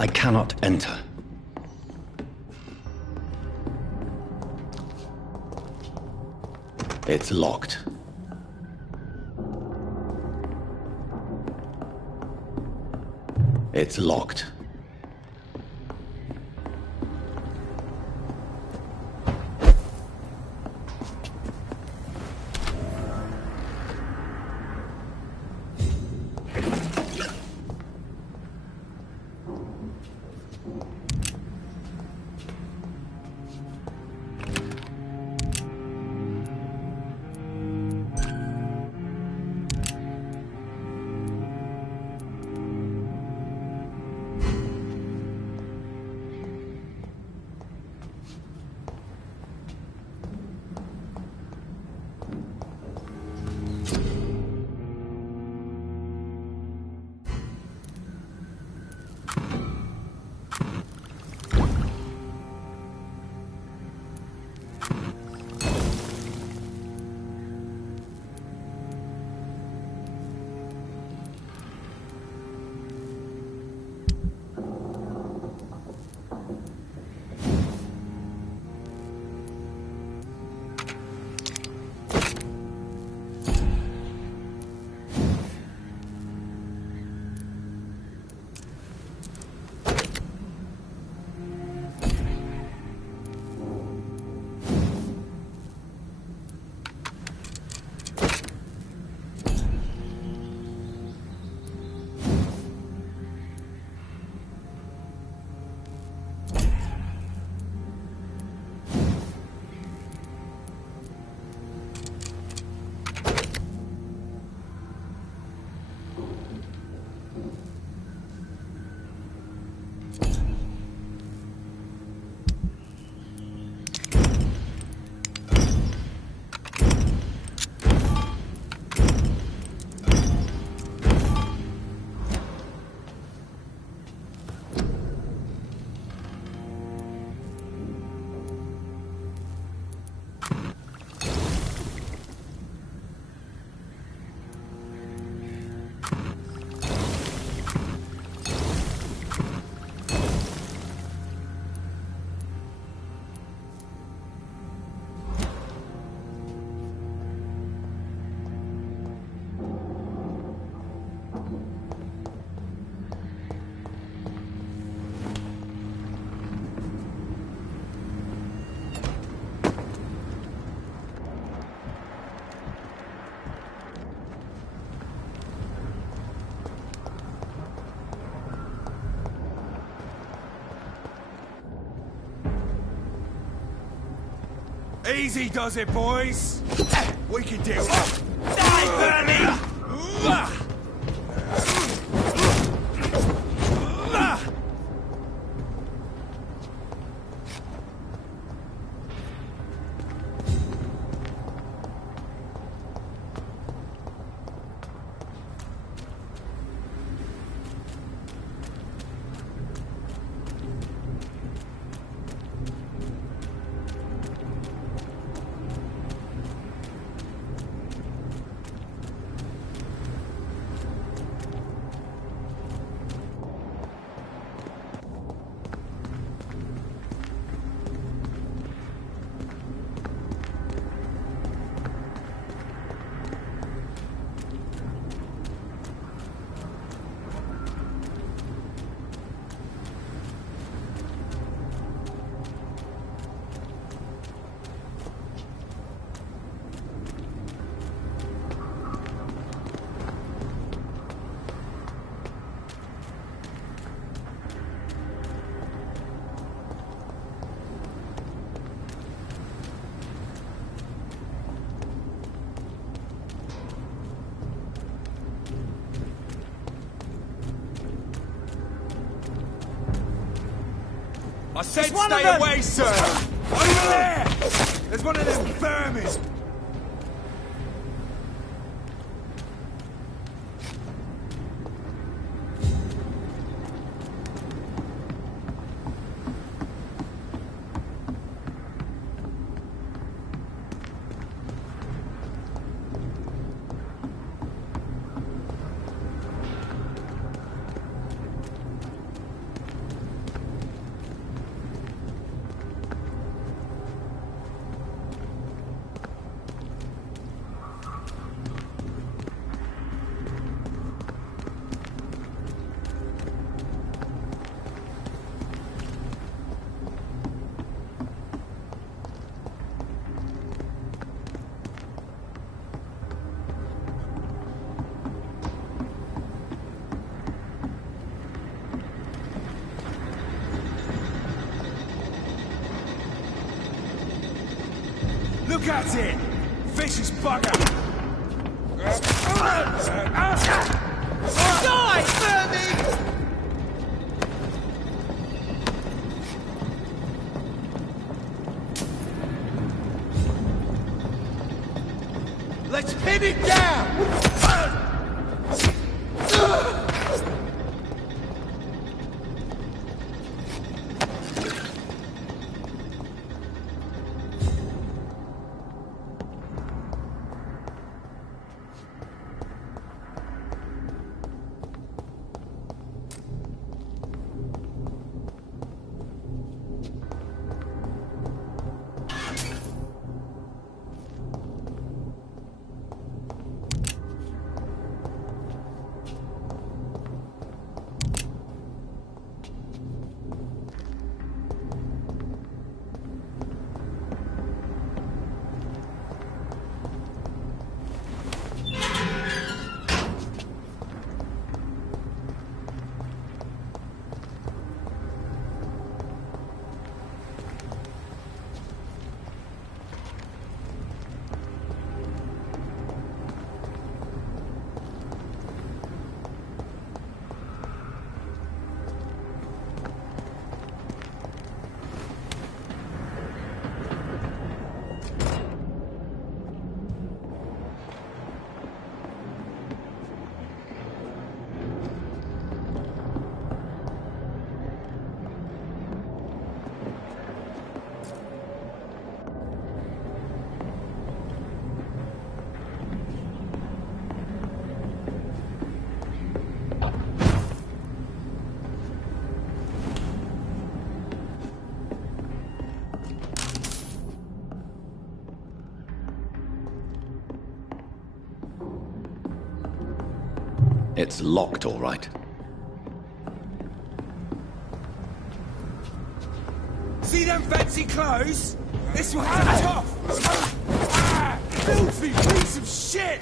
I cannot enter. It's locked. It's locked. Easy does it, boys. We can deal with it. Die, Bernie! I said It's one of stay them. away, sir! Over there! There's one of them vermin! Look at it! Vicious bugger! Die, vermin! Let's pin it down! It's locked, all right. See them fancy clothes? This one's tough! Ah, filthy piece of shit!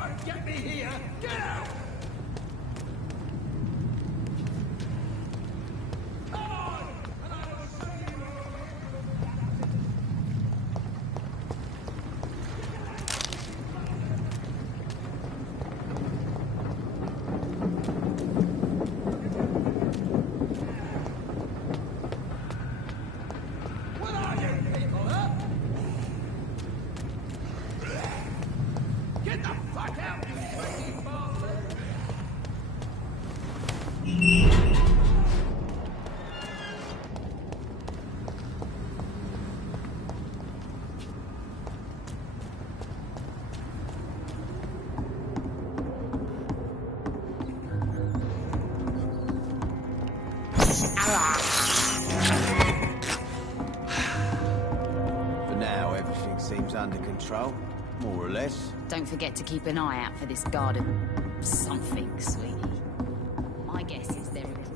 won't get me here! Get out! For now, everything seems under control, more or less. Don't forget to keep an eye out for this garden. Something, sweetie. My guess is there is.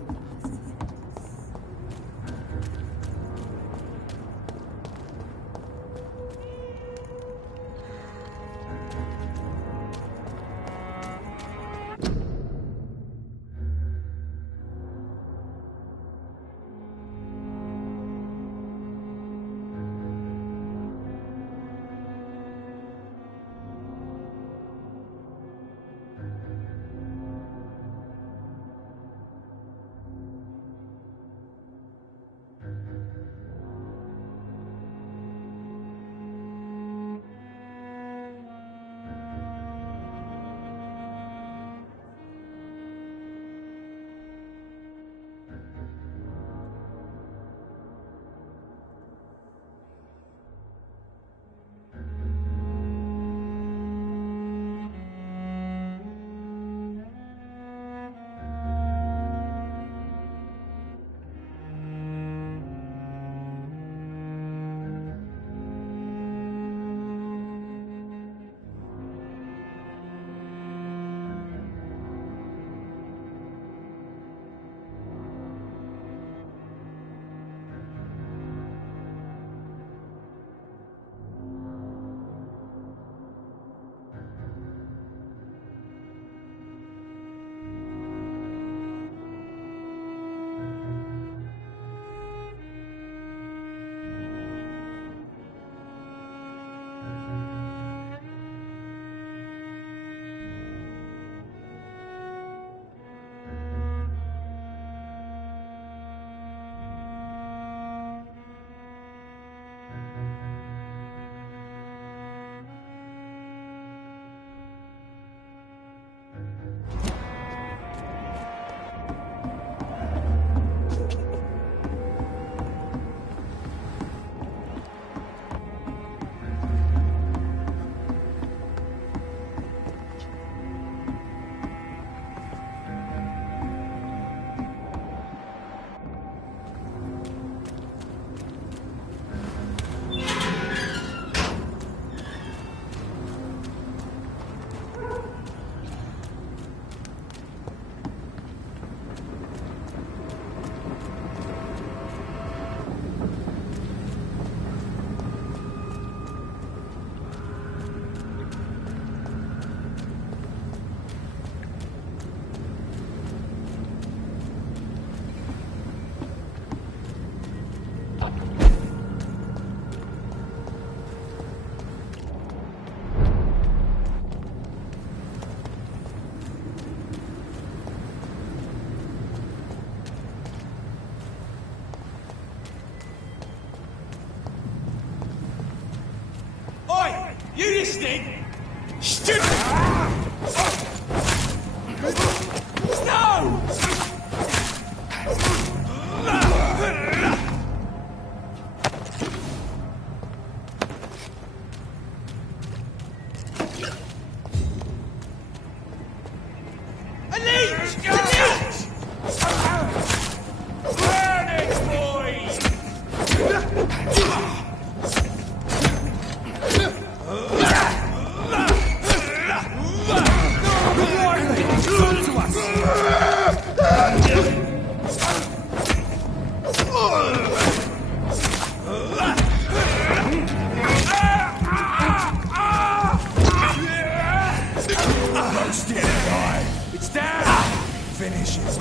You listening? Stupid! No! finishes.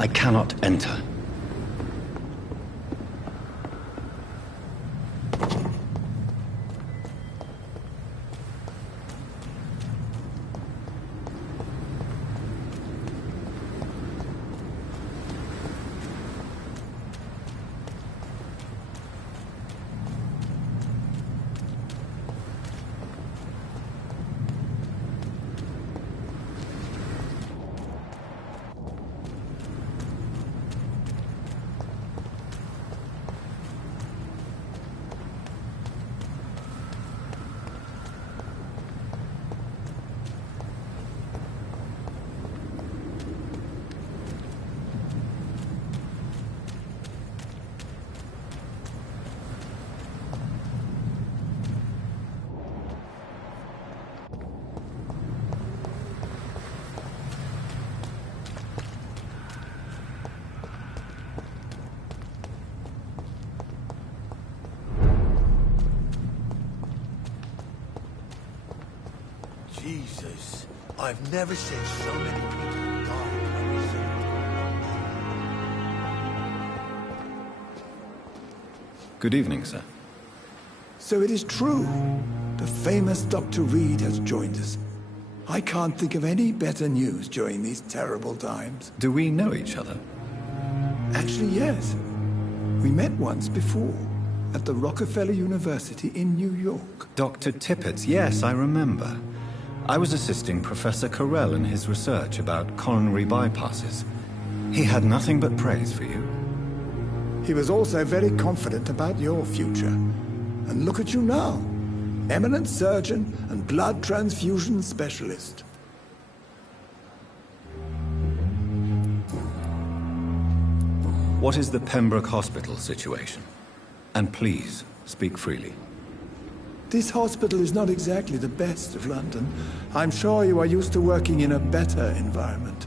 I cannot enter. Jesus, I've never seen so many people die like this. Good evening, sir. So it is true. The famous Dr. Reed has joined us. I can't think of any better news during these terrible times. Do we know each other? Actually, yes. We met once before, at the Rockefeller University in New York. Dr. Tippett, yes, I remember. I was assisting Professor Carell in his research about coronary bypasses. He had nothing but praise for you. He was also very confident about your future. And look at you now. Eminent surgeon and blood transfusion specialist. What is the Pembroke Hospital situation? And please, speak freely. This hospital is not exactly the best of London. I'm sure you are used to working in a better environment.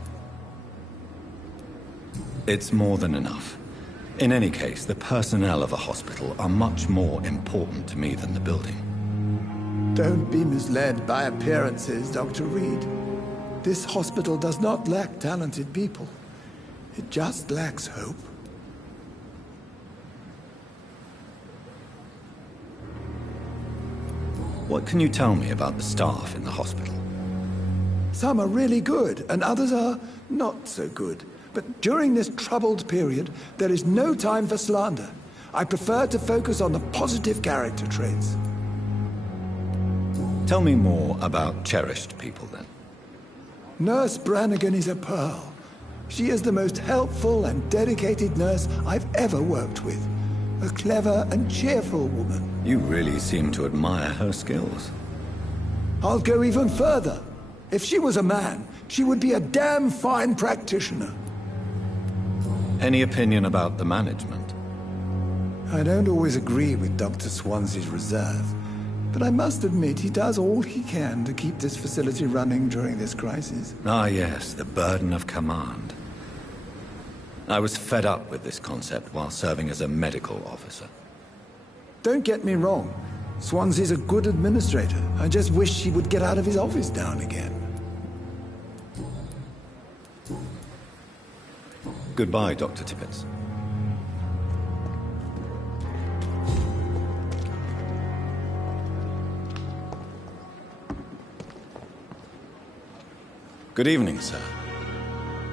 It's more than enough. In any case, the personnel of a hospital are much more important to me than the building. Don't be misled by appearances, Dr. Reed. This hospital does not lack talented people. It just lacks hope. What can you tell me about the staff in the hospital? Some are really good, and others are not so good. But during this troubled period, there is no time for slander. I prefer to focus on the positive character traits. Tell me more about cherished people, then. Nurse Brannigan is a pearl. She is the most helpful and dedicated nurse I've ever worked with. A clever and cheerful woman. You really seem to admire her skills. I'll go even further. If she was a man, she would be a damn fine practitioner. Any opinion about the management? I don't always agree with Dr. Swansea's reserve, but I must admit he does all he can to keep this facility running during this crisis. Ah, yes, the burden of command. I was fed up with this concept while serving as a medical officer. Don't get me wrong. Swansea's a good administrator. I just wish he would get out of his office now and again. Goodbye, Dr. Tippett. Good evening, sir.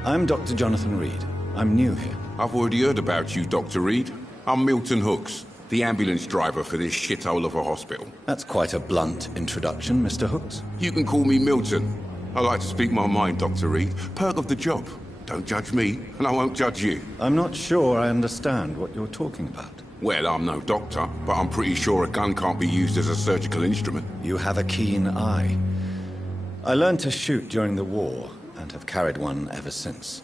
I'm Dr. Jonathan Reed. I'm new here. I've already heard about you, Dr. Reed. I'm Milton Hooks, the ambulance driver for this shithole of a hospital. That's quite a blunt introduction, Mr. Hooks. You can call me Milton. I like to speak my mind, Dr. Reed. Perk of the job. Don't judge me, and I won't judge you. I'm not sure I understand what you're talking about. Well, I'm no doctor, but I'm pretty sure a gun can't be used as a surgical instrument. You have a keen eye. I learned to shoot during the war, and have carried one ever since.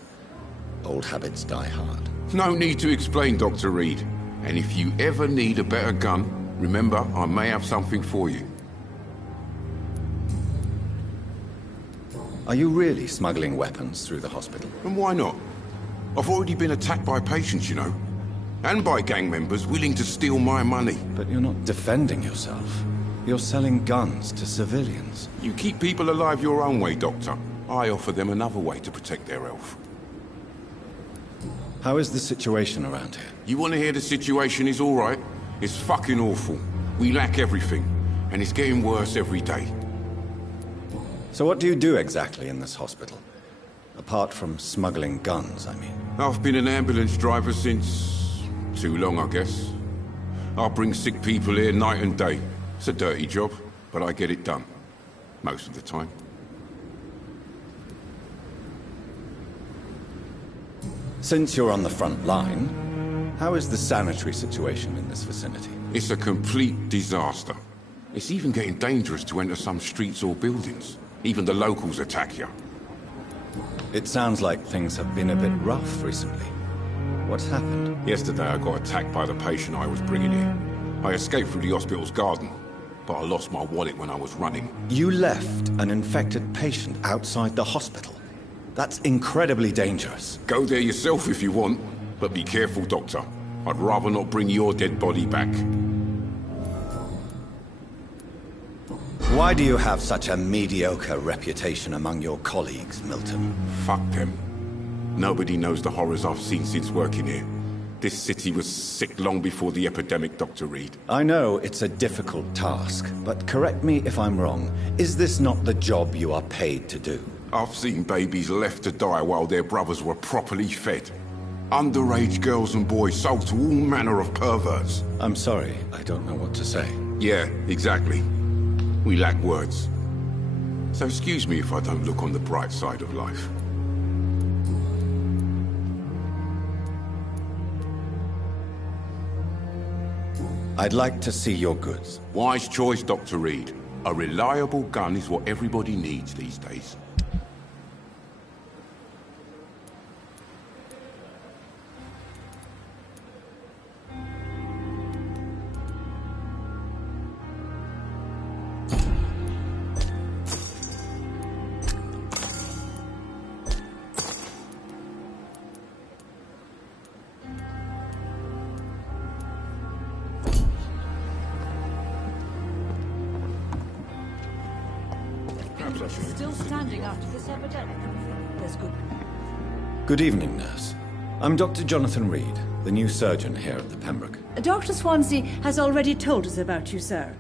Old habits die hard. No need to explain, Dr. Reed. And if you ever need a better gun, remember, I may have something for you. Are you really smuggling weapons through the hospital? And why not? I've already been attacked by patients, you know. And by gang members willing to steal my money. But you're not defending yourself. You're selling guns to civilians. You keep people alive your own way, Doctor. I offer them another way to protect their health. How is the situation around here? You want to hear the situation is all right? It's fucking awful. We lack everything. And it's getting worse every day. So what do you do exactly in this hospital? Apart from smuggling guns, I mean. I've been an ambulance driver since... too long, I guess. I bring sick people here night and day. It's a dirty job, but I get it done. Most of the time. Since you're on the front line, how is the sanitary situation in this vicinity? It's a complete disaster. It's even getting dangerous to enter some streets or buildings. Even the locals attack you. It sounds like things have been a bit rough recently. What's happened? Yesterday I got attacked by the patient I was bringing here. I escaped through the hospital's garden, but I lost my wallet when I was running. You left an infected patient outside the hospital? That's incredibly dangerous. Go there yourself if you want, but be careful, Doctor. I'd rather not bring your dead body back. Why do you have such a mediocre reputation among your colleagues, Milton? Fuck them. Nobody knows the horrors I've seen since working here. This city was sick long before the epidemic, Dr. Reed. I know it's a difficult task, but correct me if I'm wrong. Is this not the job you are paid to do? I've seen babies left to die while their brothers were properly fed. Underage girls and boys sold to all manner of perverts. I'm sorry, I don't know what to say. Yeah, exactly. We lack words. So excuse me if I don't look on the bright side of life. I'd like to see your goods. Wise choice, Dr. Reed. A reliable gun is what everybody needs these days. Still standing after this epidemic. There's good. Good evening, nurse. I'm Dr. Jonathan Reed, the new surgeon here at the Pembroke. Dr. Swansea has already told us about you, sir.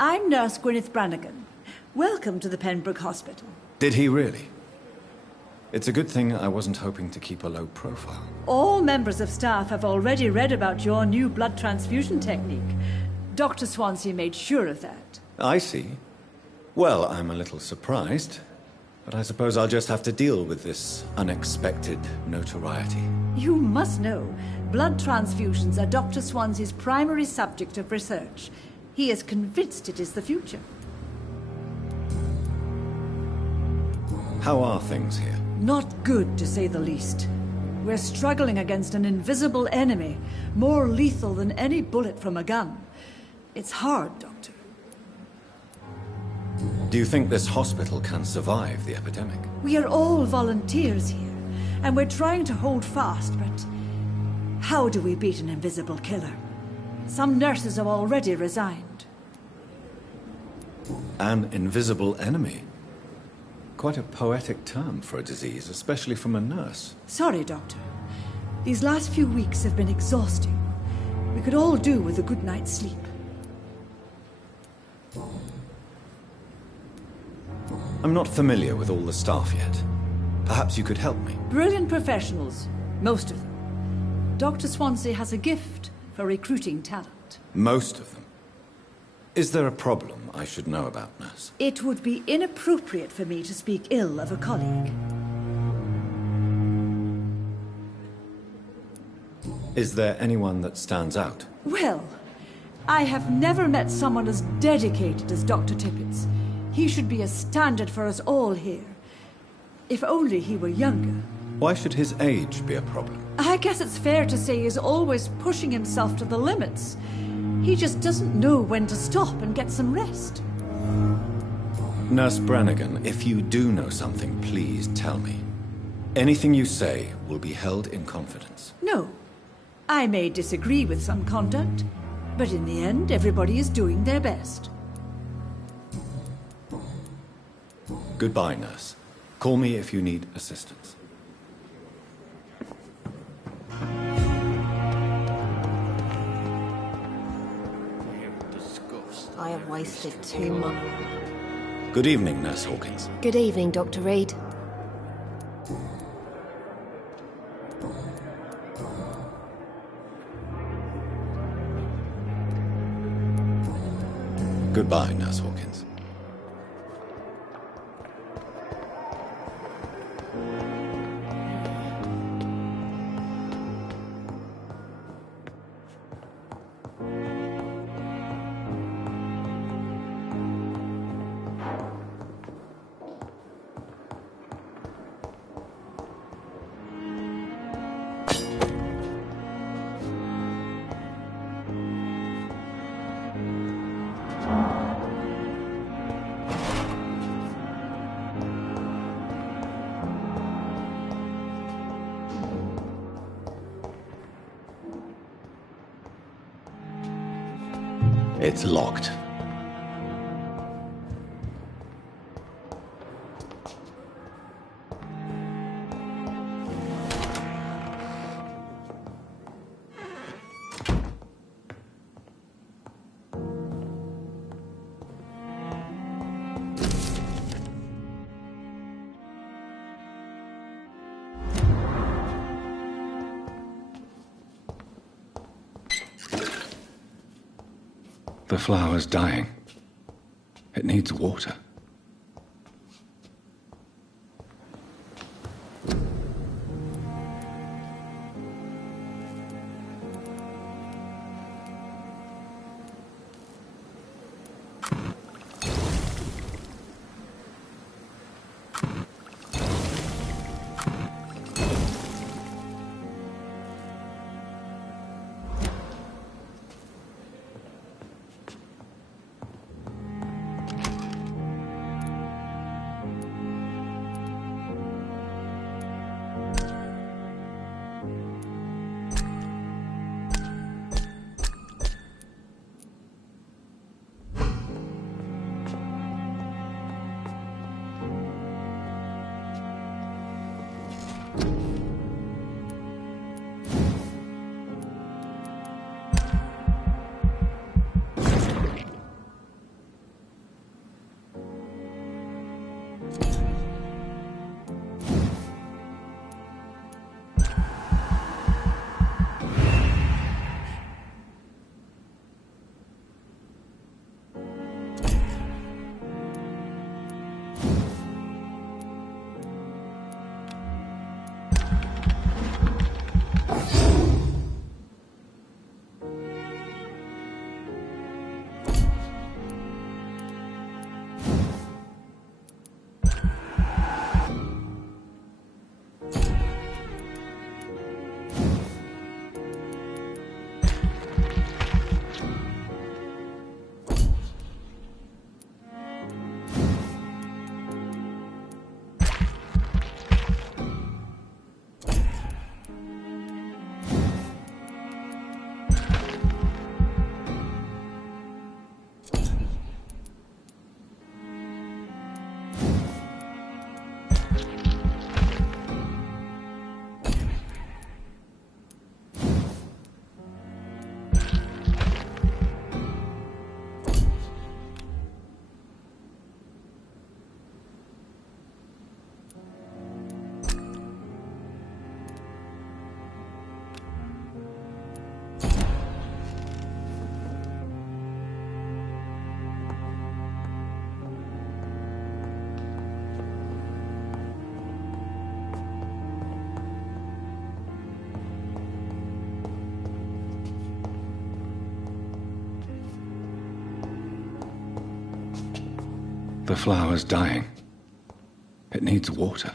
I'm Nurse Gwyneth Brannigan. Welcome to the Pembroke Hospital. Did he really? It's a good thing I wasn't hoping to keep a low profile. All members of staff have already read about your new blood transfusion technique. Dr. Swansea made sure of that. I see. Well, I'm a little surprised, but I suppose I'll just have to deal with this unexpected notoriety. You must know, blood transfusions are Dr. Swansea's primary subject of research. He is convinced it is the future. How are things here? Not good, to say the least. We're struggling against an invisible enemy, more lethal than any bullet from a gun. It's hard, Doctor. Do you think this hospital can survive the epidemic? We are all volunteers here, and we're trying to hold fast, but how do we beat an invisible killer? Some nurses have already resigned. An invisible enemy? Quite a poetic term for a disease, especially from a nurse. Sorry, Doctor. These last few weeks have been exhausting. We could all do with a good night's sleep. I'm not familiar with all the staff yet. Perhaps you could help me. Brilliant professionals, most of them. Dr. Swansea has a gift for recruiting talent. Most of them. Is there a problem I should know about, nurse? It would be inappropriate for me to speak ill of a colleague. Is there anyone that stands out? Well, I have never met someone as dedicated as Dr. Tippett. He should be a standard for us all here. If only he were younger. Why should his age be a problem? I guess it's fair to say he's always pushing himself to the limits. He just doesn't know when to stop and get some rest. Nurse Brannigan, if you do know something, please tell me. Anything you say will be held in confidence. No. I may disagree with some conduct, but in the end, everybody is doing their best. Goodbye, nurse. Call me if you need assistance. I have wasted too much. Good evening, Nurse Hawkins. Good evening, Dr. Reed. Goodbye, Nurse Hawkins. It's locked. The flower's dying. It needs water. the flower's dying. It needs water.